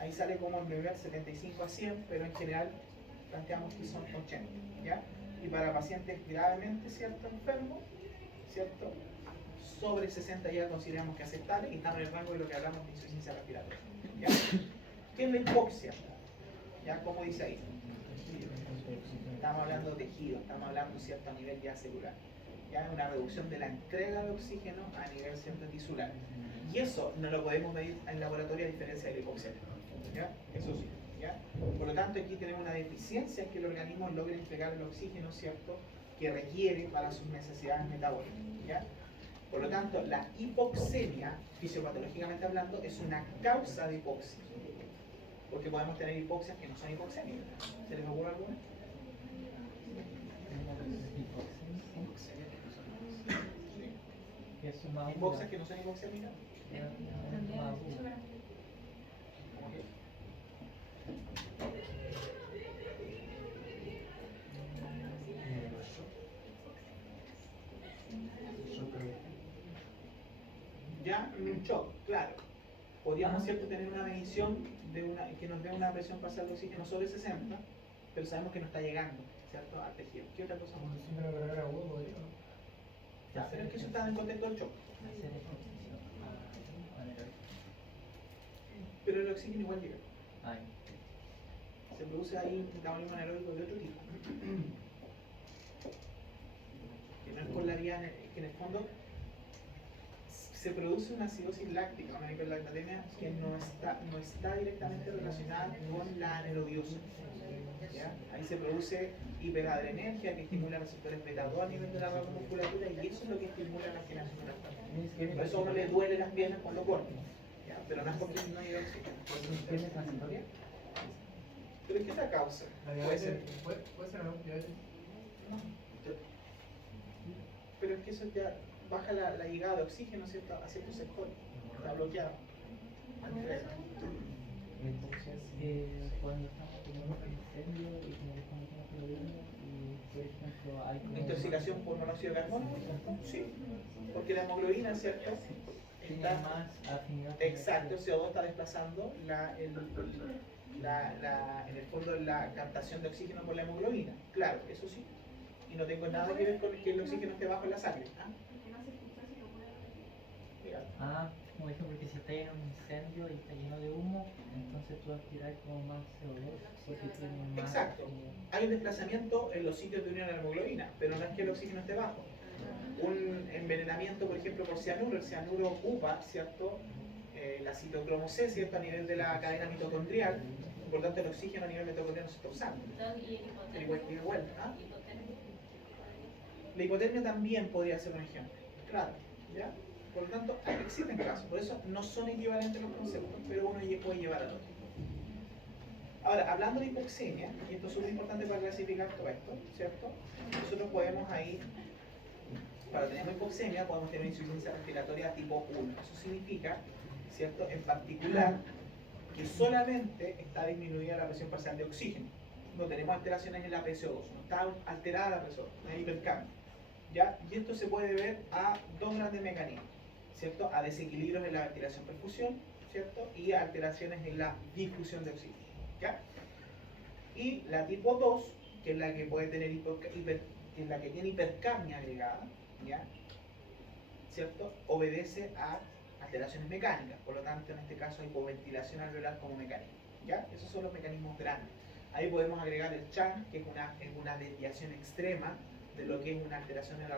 Ahí sale como en nivel 75 a 100, pero en general planteamos que son 80, ¿ya? Y para pacientes gravemente, ¿cierto?, enfermos, ¿cierto?, sobre 60 ya consideramos que aceptable y estamos en el rango de lo que hablamos de insuficiencia respiratoria, ¿ya? ¿Qué es la hipoxia? ¿Ya? ¿Cómo dice ahí? Estamos hablando de tejido, estamos hablando, ¿cierto?, a nivel ya celular, ¿ya? Una reducción de la entrega de oxígeno a nivel, ¿cierto?, tisular. Y eso no lo podemos medir en laboratorio a diferencia de la hipoxia, ¿ya? Eso sí, ¿ya? Por lo tanto, aquí tenemos una deficiencia en que el organismo logre entregar el oxígeno, ¿cierto?, que requiere para sus necesidades metabólicas, ¿ya? Por lo tanto, la hipoxemia, fisiopatológicamente hablando, es una causa de hipoxia. Porque podemos tener hipoxias que no son hipoxémicas. ¿Se les ocurre alguna? Hipoxias que no son hipoxémicas. ¿Cómo que? Ya, un shock, claro. Podríamos, ¿cierto?, tener una medición que nos dé una presión parcial de oxígeno sobre 60, pero sabemos que no está llegando, ¿cierto?, al tejido. ¿Qué otra cosa? Ya, pero es que eso está en el contexto del shock. Pero el oxígeno igual llega. Se produce ahí un metabolismo anaeróbico de otro tipo. Que no es por la vía, que en el fondo se produce una acidosis láctica, una hiperlactatemia que no está directamente relacionada con la anaerobiosis. ¿Ya? Ahí se produce hiperadrenergia que estimula receptores beta 2 a nivel de la musculatura y eso es lo que estimula la generación de lactato. Por eso a uno le duele las piernas cuando corta, ¿ya? Pero no es porque no hay oxígeno. ¿Tiene transitoria? ¿Pero qué es la causa? La Puede diabetes, ser. puede ser, ¿no? Diabetes. No. Pero es que eso ya baja la llegada de oxígeno a ciertos sectores. Está bloqueado. Cuando estamos teniendo un incendio y como que estamos con problema y por ejemplo hay como Intoxicación por monóxido de carbono, sí, porque la hemoglobina, ¿cierto? tiene Está, más afinidad. exacto, el CO2 está desplazando en el fondo la captación de oxígeno por la hemoglobina. Claro, eso sí. Y no tengo nada que ver con que el oxígeno esté bajo en la sangre. ¿Ah? Porque no se escucha si lo puede repetir. Mira. Ah, como ejemplo, porque si está en un incendio y está lleno de humo, entonces tú aspiras como más CO2 porque tiene más Exacto. afinidad. Hay un desplazamiento en los sitios de unión de la hemoglobina, pero no es que el oxígeno esté bajo. Un envenenamiento, por ejemplo, por cianuro, el cianuro ocupa, ¿cierto? La citocromo C, ¿cierto? A nivel de la cadena mitocondrial, por lo tanto el oxígeno a nivel mitocondrial no se está usando. Y el hipotermia. Igual, ¿ah? Hipotermia. La hipotermia también podría ser un ejemplo, claro, ¿ya? Por lo tanto, existen casos, por eso no son equivalentes los conceptos, pero uno puede llevar al otro. Ahora, hablando de hipoxemia, y esto es súper importante para clasificar todo esto, ¿cierto? Nosotros podemos ahí, para tener hipoxemia, podemos tener insuficiencia respiratoria tipo 1. Eso significa, ¿cierto? En particular, que solamente está disminuida la presión parcial de oxígeno. No tenemos alteraciones en la PCO2, no está alterada la PCO2, no hay hipercambio. ¿Ya? Y esto se puede ver a dos grandes mecanismos, ¿cierto? A desequilibrios en la ventilación-perfusión, ¿cierto? Y a alteraciones en la difusión de oxígeno, ¿ya? Y la tipo 2, que es la que puede tener es la que tiene hipercapnia agregada, ¿ya? ¿Cierto? Obedece a alteraciones mecánicas, por lo tanto en este caso hay hipoventilación alveolar como mecanismo, ¿ya? Esos son los mecanismos grandes. Ahí podemos agregar el CHAN, que es una desviación extrema de lo que es una alteración en la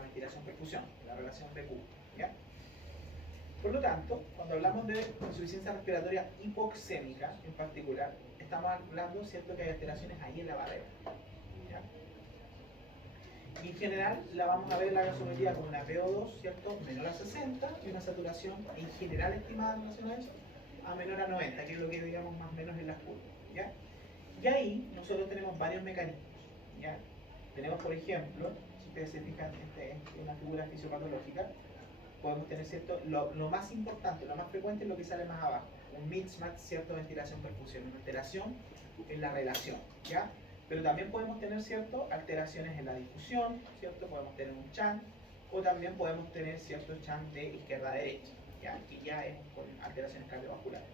ventilación-perfusión, la relación BQ, ¿ya? Por lo tanto, cuando hablamos de insuficiencia respiratoria hipoxémica en particular, estamos hablando, ¿cierto?, que hay alteraciones ahí en la barrera, ¿ya? Y en general la vamos a ver la gasometría con una PO2, ¿cierto?, menor a 60 y una saturación en general estimada en relación a eso a menor a 90, que es lo que digamos más o menos en las curvas, ¿ya? Y ahí nosotros tenemos varios mecanismos, ¿ya? Tenemos, por ejemplo, si ustedes se fijan en una figura fisiopatológica, podemos tener, ¿cierto? Lo más importante, lo más frecuente es lo que sale más abajo, un mismatch, ¿cierto? Ventilación-perfusión, una alteración en la relación, ¿ya? Pero también podemos tener, ¿cierto? Alteraciones en la difusión, ¿cierto? Podemos tener un CHAN, o también podemos tener, ¿cierto? CHAN de izquierda a derecha, ¿ya? Que ya es con alteraciones cardiovasculares.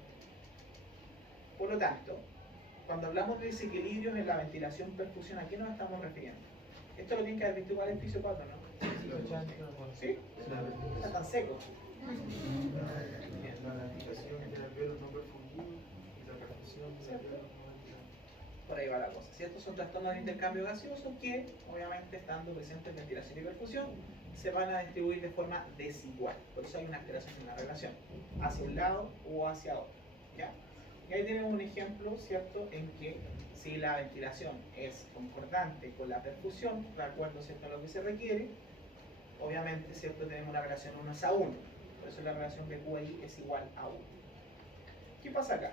Por lo tanto, cuando hablamos de desequilibrios en la ventilación-perfusión, ¿a qué nos estamos refiriendo? Esto lo tienen que haber visto igual en fisiopato, ¿no? ¿Sí? Está tan seco. La ventilación de alveolos no perfundidos y la perfusión de alveolos no ventilados. Por ahí va la cosa. Si estos son trastornos de intercambio gaseoso que, obviamente, estando presentes en ventilación y perfusión, se van a distribuir de forma desigual. Por eso hay una alteración en la relación, hacia un lado o hacia otro, ¿ya? Y ahí tenemos un ejemplo, ¿cierto?, en que si la ventilación es concordante con la perfusión, de acuerdo, ¿cierto?, a lo que se requiere, obviamente, ¿cierto?, tenemos una relación 1:1. Por eso la relación BQ ahí es igual a 1. ¿Qué pasa acá?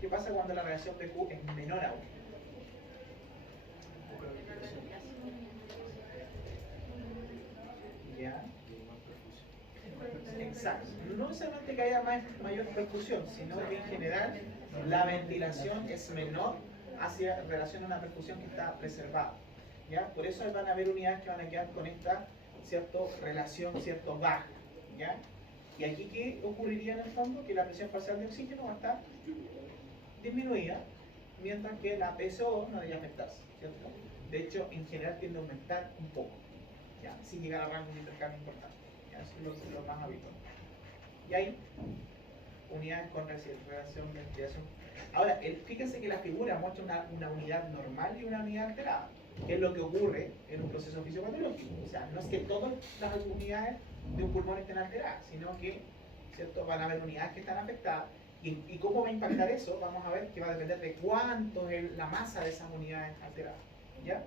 ¿Qué pasa cuando la relación BQ es menor a 1? Poca ventilación ¿Ya? y más perfusión. Exacto. No solamente que haya mayor perfusión, sino que en general la ventilación es menor hacia relación a una perfusión que está preservada, ¿ya? Por eso van a haber unidades que van a quedar con esta, ¿cierto?, relación, ¿cierto?, baja, ¿ya? Y aquí, ¿qué ocurriría en el fondo? Que la presión parcial de oxígeno va a estar disminuida, mientras que la PSO2 no debería afectarse, ¿cierto? De hecho, en general tiende a aumentar un poco, ¿ya? Sin llegar a rangos de intercambio importantes, ¿ya? Eso es lo más habitual. Y hay unidades con relación de ventilación. Ahora, fíjense que la figura muestra una unidad normal y una unidad alterada. ¿Qué es lo que ocurre en un proceso fisiopatológico? O sea, no es que todas las unidades de un pulmón estén alteradas, sino que, ¿cierto?, van a haber unidades que están afectadas. ¿Y cómo va a impactar eso? Vamos a ver que va a depender de cuánto es la masa de esas unidades alteradas. ¿Ya?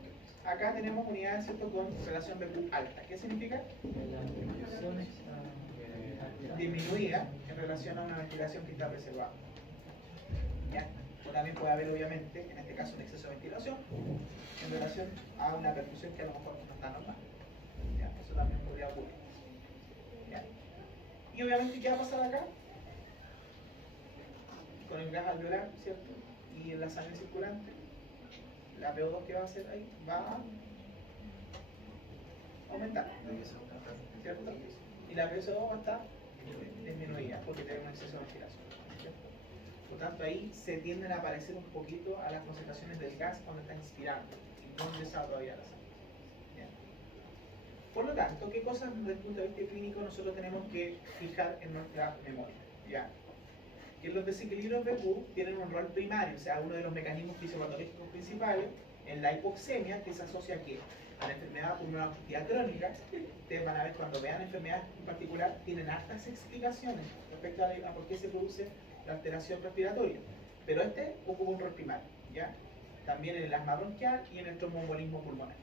Acá tenemos unidades, ¿cierto?, con relación BQ alta. ¿Qué significa? Las dimensiones están Disminuida en relación a una ventilación que está preservada. ¿Ya? O también puede haber, obviamente, en este caso, un exceso de ventilación en relación a una perfusión que a lo mejor no está normal. ¿Ya? Eso también podría ocurrir. ¿Ya? Y obviamente, ¿qué va a pasar acá? Con el gas alveolar, ¿cierto? Y en la sangre circulante, la PO2 que va a hacer ahí va a aumentar, ¿cierto? Y la PSO2 va a estar disminuida porque tiene un exceso de ventilación, ¿cierto? Por tanto, ahí se tienden a aparecer un poquito a las concentraciones del gas cuando está inspirando y no ingresado todavía a la sangre. ¿Ya? Por lo tanto, ¿qué cosas desde el punto de vista clínico nosotros tenemos que fijar en nuestra memoria? ¿Ya? Que los desequilibrios BQ tienen un rol primario, o sea, uno de los mecanismos fisiopatológicos principales en la hipoxemia, que se asocia ¿a qué? A la enfermedad pulmonar obstructiva crónica. Ustedes van a ver cuando vean enfermedades en particular, tienen hartas explicaciones respecto a por qué se produce la alteración respiratoria. Pero este ocupa un rol primario, ¿ya? También en el asma bronquial y en el tromboembolismo pulmonar,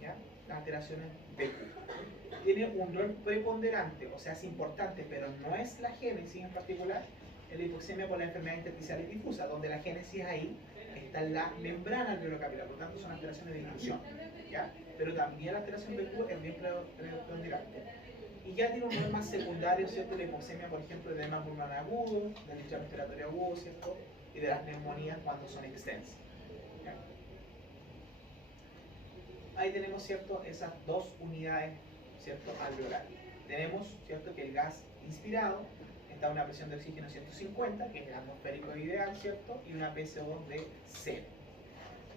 ¿ya? Las alteraciones BQ. Tiene un rol preponderante, o sea, es importante, pero no es la génesis en particular, en la hipoxemia por la enfermedad intersticial difusa, donde la génesis ahí está en la membrana alveolo-capilar, por lo tanto son alteraciones de difusión, ¿ya? Pero también la alteración BQ es bien preponderante. Y ya tiene un rol más secundario, ¿cierto? La hipoxemia, por ejemplo, de edema pulmonar agudo, del distrito respiratorio agudo, ¿cierto? Y de las neumonías cuando son extensas, ¿ya? Ahí tenemos, ¿cierto?, esas dos unidades, ¿cierto?, alveolares. Tenemos, ¿cierto?, que el gas inspirado está a una presión de oxígeno 150, que es el atmosférico ideal, ¿cierto?, y una PCO2 de 0.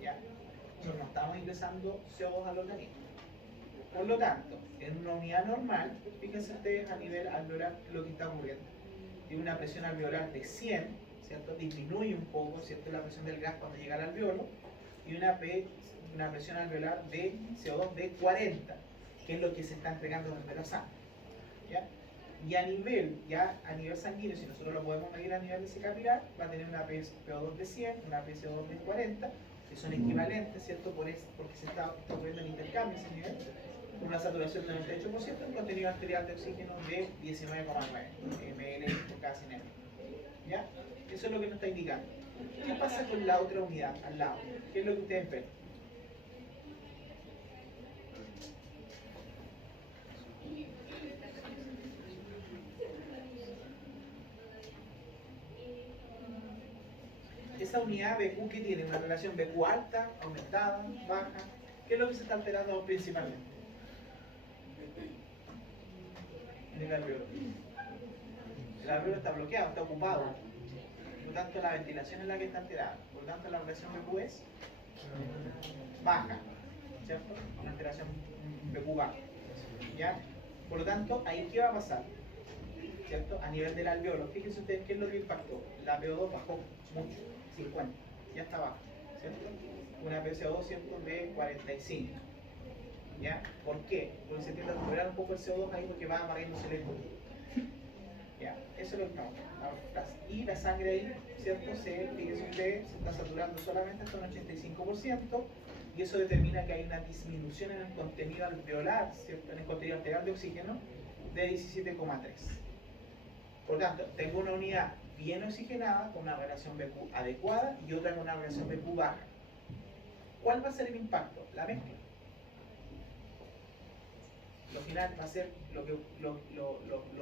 ¿Ya? Nosotros no estamos ingresando CO2 al organismo. Por lo tanto, en una unidad normal, fíjense ustedes a nivel alveolar lo que está ocurriendo. Tiene una presión alveolar de 100, ¿cierto? Disminuye un poco, ¿cierto?, la presión del gas cuando llega al alveolo, y una presión alveolar de CO2 de 40, que es lo que se está entregando desde la sangre. ¿Ya? Y a nivel sanguíneo, si nosotros lo podemos medir a nivel de capilar, va a tener una PO2 de 100, una PCO2 de 40, que son equivalentes, ¿cierto? Porque se está ocurriendo el intercambio ese nivel, con una saturación del 98%, un contenido arterial de oxígeno de 19,9 ml por cada 100 ml. ¿Ya? Eso es lo que nos está indicando. ¿Qué pasa con la otra unidad al lado? ¿Qué es lo que ustedes ven? Esa unidad BQ que tiene una relación BQ alta, aumentada, baja, ¿qué es lo que se está alterando principalmente? En el alveolo. El alveolo está bloqueado, está ocupado. Por lo tanto, la ventilación es la que está alterada. Por lo tanto, la relación BQ es baja, ¿cierto? Una alteración BQ baja. ¿Ya? Por lo tanto, ahí ¿qué va a pasar? ¿Cierto? A nivel del alveolo, fíjense ustedes qué es lo que impactó. La PO2 bajó mucho, 50, ya está baja, ¿cierto? Una PCO2, ¿cierto?, de 45. ¿Ya? ¿Por qué? Porque se tiende a recuperar un poco el CO2 ahí porque va barriéndose el eco. ¿Ya? Eso es lo que estamos. Y la sangre ahí, ¿cierto? Fíjense ustedes, se está saturando solamente hasta un 85%, y eso determina que hay una disminución en el contenido alveolar, ¿cierto?, en el contenido arterial de oxígeno de 17,3. Por lo tanto, tengo una unidad bien oxigenada con una relación BQ adecuada y otra con una relación BQ baja. ¿Cuál va a ser el impacto? La mezcla. Lo final va a ser lo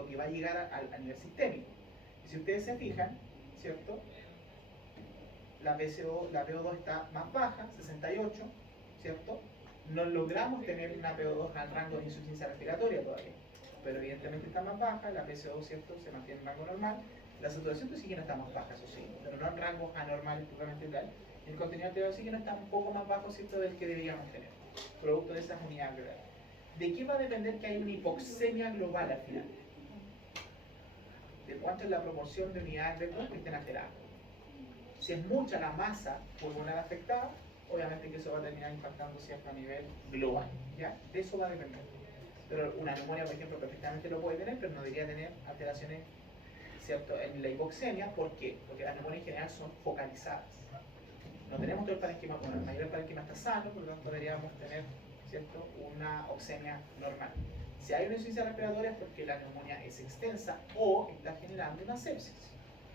que va a llegar a nivel sistémico. Y si ustedes se fijan, ¿cierto? La PO2 está más baja, 68, ¿cierto? No logramos tener una PO2 al rango de insuficiencia respiratoria todavía, pero evidentemente está más baja, la PCO2, ¿cierto?, se mantiene en rango normal, la saturación de oxígeno está más baja, eso sí, pero no en rangos anormales propiamente tal. El contenido arterial de oxígeno está un poco más bajo, ¿cierto?, del que deberíamos tener, producto de esas unidades alveolares. ¿De qué va a depender que hay una hipoxemia global al final? De cuánto es la proporción de unidades de BQ que estén alteradas. Si es mucha la masa pulmonar afectada, obviamente que eso va a terminar impactando ¿cierto? A nivel global, ¿ya? De eso va a depender. Pero una neumonía, por ejemplo, perfectamente lo puede tener, pero no debería tener alteraciones, ¿cierto? En la hipoxemia. ¿Por qué? Porque las neumonías en general son focalizadas. No tenemos todo el parénquima, bueno, el mayor parénquima está sano, por lo tanto deberíamos tener, ¿cierto? Una oxemia normal. Si hay una insuficiencia respiratoria es porque la neumonía es extensa o está generando una sepsis,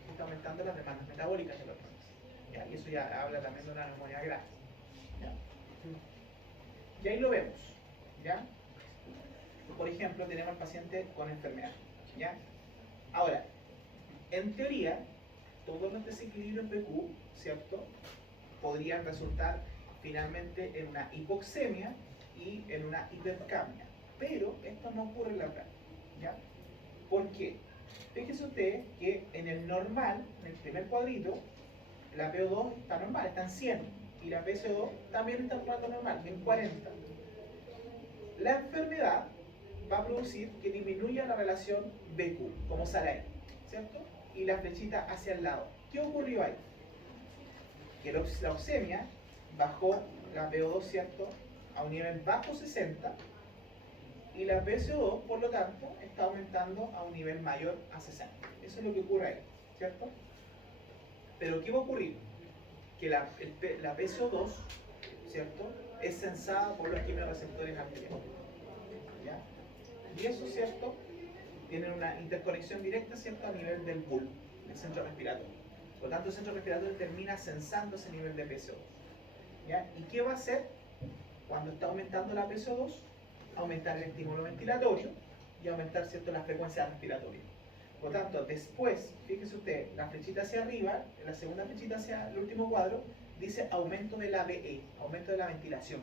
está aumentando las demandas metabólicas de los organismos. ¿Ya? Y eso ya habla también de una neumonía grave. ¿Ya? Y ahí lo vemos. ¿Ya? Por ejemplo, tenemos al paciente con enfermedad. ¿Ya? Ahora, en teoría, todos los desequilibrios PQ, ¿cierto?, podrían resultar finalmente en una hipoxemia y en una hipercapnia. Pero esto no ocurre en la práctica. ¿Ya? ¿Por qué? Fíjese usted que en el normal, en el primer cuadrito, la PO2 está normal, está en 100. Y la PCO2 también está en rango normal, en 40. La enfermedad va a producir que disminuya la relación BQ, como sale ahí, ¿cierto? Y la flechita hacia el lado. ¿Qué ocurrió ahí? Que la oxemia bajó la PO2, ¿cierto?, a un nivel bajo 60, y la PCO2, por lo tanto, está aumentando a un nivel mayor a 60. Eso es lo que ocurre ahí, ¿cierto? Pero ¿qué va a ocurrir? Que la PCO2, ¿cierto?, es sensada por los quimiorreceptores anteriores. ¿Ya? Y eso, ¿cierto?, tiene una interconexión directa, ¿cierto?, a nivel del bulbo, del centro respiratorio. Por lo tanto, el centro respiratorio termina sensando ese nivel de PCO2. ¿Ya? ¿Y qué va a hacer cuando está aumentando la PCO2? Aumentar el estímulo ventilatorio y aumentar, ¿cierto?, la frecuencia respiratoria. Por lo tanto, después, fíjese usted, la flechita hacia arriba, la segunda flechita hacia el último cuadro, dice aumento de la VE, aumento de la ventilación.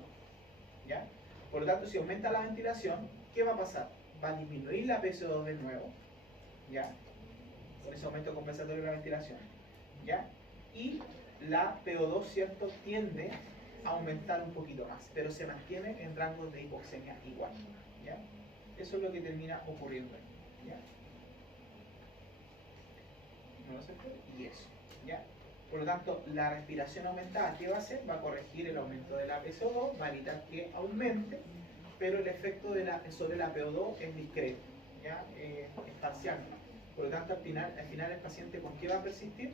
¿Ya? Por lo tanto, si aumenta la ventilación, ¿qué va a pasar? Va a disminuir la PCO2 de nuevo, ¿ya?, con ese aumento compensatorio de la ventilación, ¿ya? Y la PO2, ¿cierto?, tiende a aumentar un poquito más, pero se mantiene en rangos de hipoxemia igual, ¿ya? Eso es lo que termina ocurriendo ahí, ¿ya? ¿No lo acepto? Y eso, ¿ya? Por lo tanto, la respiración aumentada, ¿qué va a hacer? Va a corregir el aumento de la PCO2, va a evitar que aumente, pero el efecto sobre la PO2 es discreto, ¿ya? Es parcial. Por lo tanto, al final el paciente, ¿con qué va a persistir?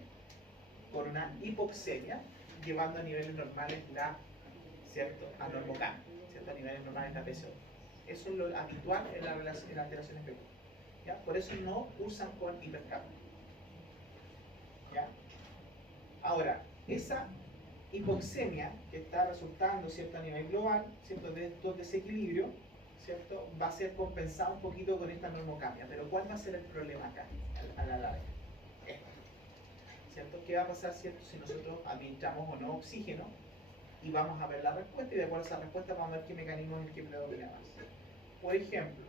Con una hipoxemia, llevando a niveles normales ¿cierto?, a normocamio, ¿cierto?, a niveles normales la PCO2. Eso es lo habitual en la alteración PQ. ¿Ya? Por eso no usan con hipercapnia. ¿Ya? Ahora, esa hipoxemia que está resultando, ¿cierto?, a nivel global, ¿cierto?, de estos desequilibrios, ¿cierto?, va a ser compensado un poquito con esta normocamia. Pero ¿cuál va a ser el problema acá, a la larga? Esto, ¿cierto? ¿Qué va a pasar, ¿cierto?, si nosotros administramos o no oxígeno? Y vamos a ver la respuesta, y de acuerdo a esa respuesta vamos a ver qué mecanismo es el que predomina más. Por ejemplo,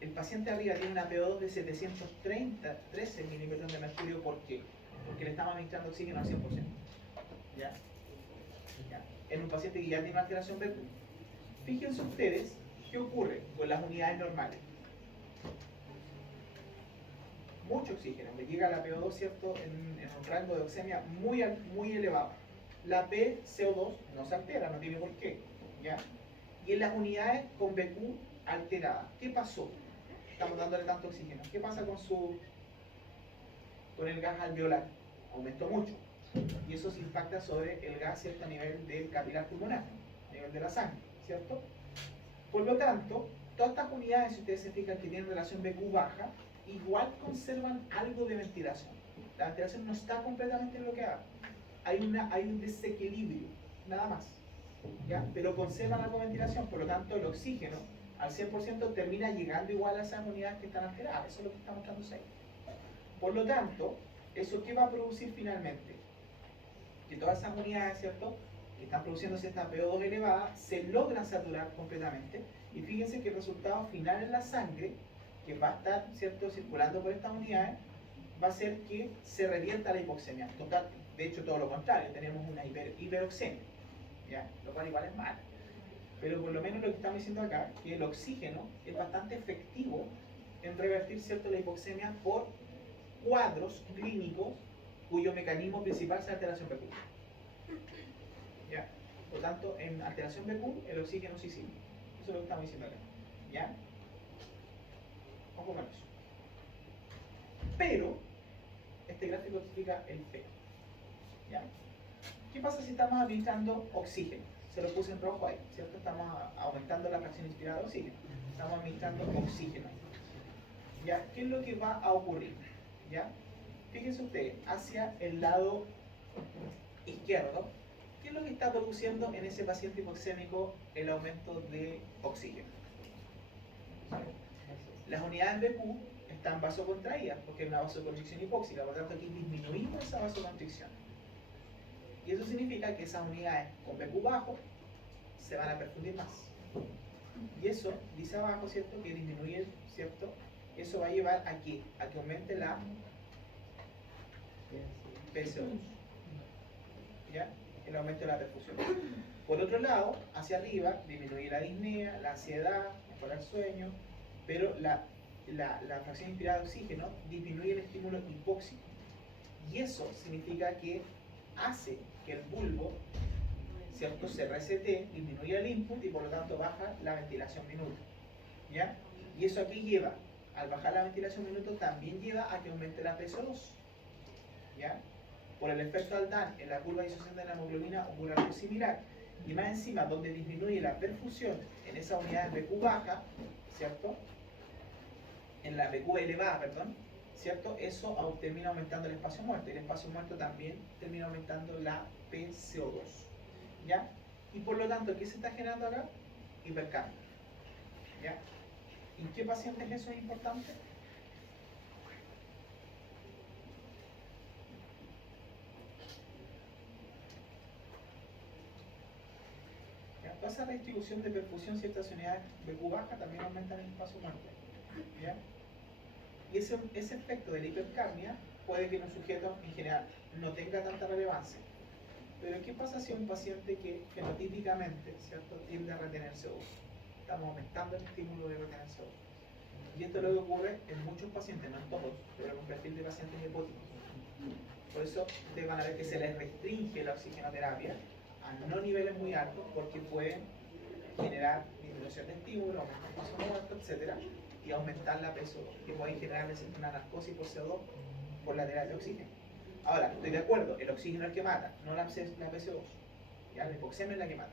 el paciente arriba tiene una PO2 de 713 milímetros de mercurio. ¿Por qué? Porque le estamos administrando oxígeno al 100%. ¿Ya? ¿Ya? En un paciente que ya tiene una alteración BQ. Fíjense ustedes qué ocurre con las unidades normales. Mucho oxígeno, le llega a la PO2, ¿cierto?, en un rango de oxemia muy elevado. La PCO2 no se altera, no tiene por qué. ¿Ya? Y en las unidades con BQ alterada, ¿qué pasó? Estamos dándole tanto oxígeno. ¿Qué pasa con el gas alveolar? Aumentó mucho. Y eso se impacta sobre el gas, ¿cierto?, a nivel del capilar pulmonar, a nivel de la sangre, ¿cierto? Por lo tanto, todas estas unidades, si ustedes se fijan que tienen relación BQ baja, igual conservan algo de ventilación. La ventilación no está completamente bloqueada. Hay un desequilibrio, nada más. ¿Ya? Pero conservan algo de ventilación, por lo tanto el oxígeno al 100% termina llegando igual a esas unidades que están alteradas. Eso es lo que está mostrando ahí. Por lo tanto, ¿eso qué va a producir finalmente? Que todas esas unidades, ¿cierto?, que están produciendo esta PO2 elevada, se logran saturar completamente. Y fíjense que el resultado final en la sangre, que va a estar, ¿cierto?, circulando por estas unidades, va a ser que se revierta la hipoxemia. Total, de hecho, todo lo contrario, tenemos una hiperoxemia, ¿ya? Lo cual igual es malo. Pero por lo menos lo que estamos diciendo acá, que el oxígeno es bastante efectivo en revertir, ¿cierto?, la hipoxemia por cuadros clínicos cuyo mecanismo principal es la alteración PQ. ¿Ya? Por tanto, en alteración BQ, el oxígeno sí sirve. Eso es lo que estamos diciendo acá. ¿Ya? Ojo con eso. Pero, este gráfico explica el pero. ¿Ya? ¿Qué pasa si estamos administrando oxígeno? Se lo puse en rojo ahí, ¿cierto? Estamos aumentando la fracción inspirada de oxígeno. Estamos administrando oxígeno. ¿Ya? ¿Qué es lo que va a ocurrir? ¿Ya? Fíjense ustedes, hacia el lado izquierdo, ¿qué es lo que está produciendo en ese paciente hipoxémico el aumento de oxígeno? Las unidades BQ están vasocontraídas porque hay una vasoconstricción hipóxica, por lo tanto aquí disminuimos esa vasoconstricción. Y eso significa que esas unidades con BQ bajo se van a perfundir más. Y eso, dice abajo, ¿cierto? Que disminuye, ¿cierto? Eso va a llevar a que aumente la PSO2. ¿Ya? El aumento de la perfusión. Por otro lado, hacia arriba, disminuye la disnea, la ansiedad, mejora el sueño, pero la fracción inspirada de oxígeno disminuye el estímulo hipóxico. Y eso significa que hace que el bulbo, ¿cierto?, se resete, disminuye el input y por lo tanto baja la ventilación minuto. ¿Ya? Y eso aquí lleva, al bajar la ventilación minuto, también lleva a que aumente la PSO2. ¿Ya? Por el efecto Aldán en la curva de disociación de la hemoglobina ocurre algo similar. Y más encima, donde disminuye la perfusión en esa unidad de BQ baja, ¿cierto? En la BQ elevada, perdón, ¿cierto? Eso termina aumentando el espacio muerto. Y el espacio muerto también termina aumentando la PCO2. ¿Ya? Y por lo tanto, ¿qué se está generando acá? Hipercambio. ¿Ya? ¿En qué pacientes eso es importante? ¿Ya? Toda esa redistribución de perfusión, ciertas unidades BQ baja también aumentan el espacio muerto. ¿Ya? Y ese efecto de la hipercapnia puede que en un sujeto en general no tenga tanta relevancia. Pero ¿qué pasa si un paciente que fenotípicamente, ¿cierto?, tiende a retener CO2? Estamos aumentando el estímulo de retener CO2. Y esto es lo que ocurre en muchos pacientes, no en todos, pero en un perfil de pacientes hepáticos. Por eso ustedes van a ver que se les restringe la oxigenoterapia a no niveles muy altos porque pueden generar disminución de estímulo, aumento de espacio muerto, etc. Y aumentar la PSO2, que pueden generar una narcosis por CO2 por lateral de oxígeno. Ahora, estoy de acuerdo, el oxígeno es el que mata, no la PSO2. ¿Ya? La hipoxemia es la que mata.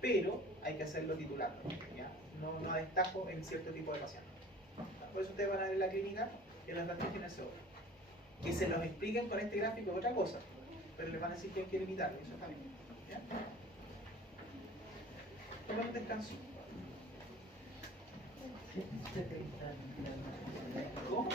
Pero hay que hacerlo titulando, ¿ya? No a destajo en cierto tipo de pacientes. Por eso ustedes van a ver en la clínica que los restringen el CO2. Que se los expliquen con este gráfico es otra cosa, pero les van a decir que hay que limitarlo, eso está bien. ¿Ya? Tomen un descanso. ¿Cómo?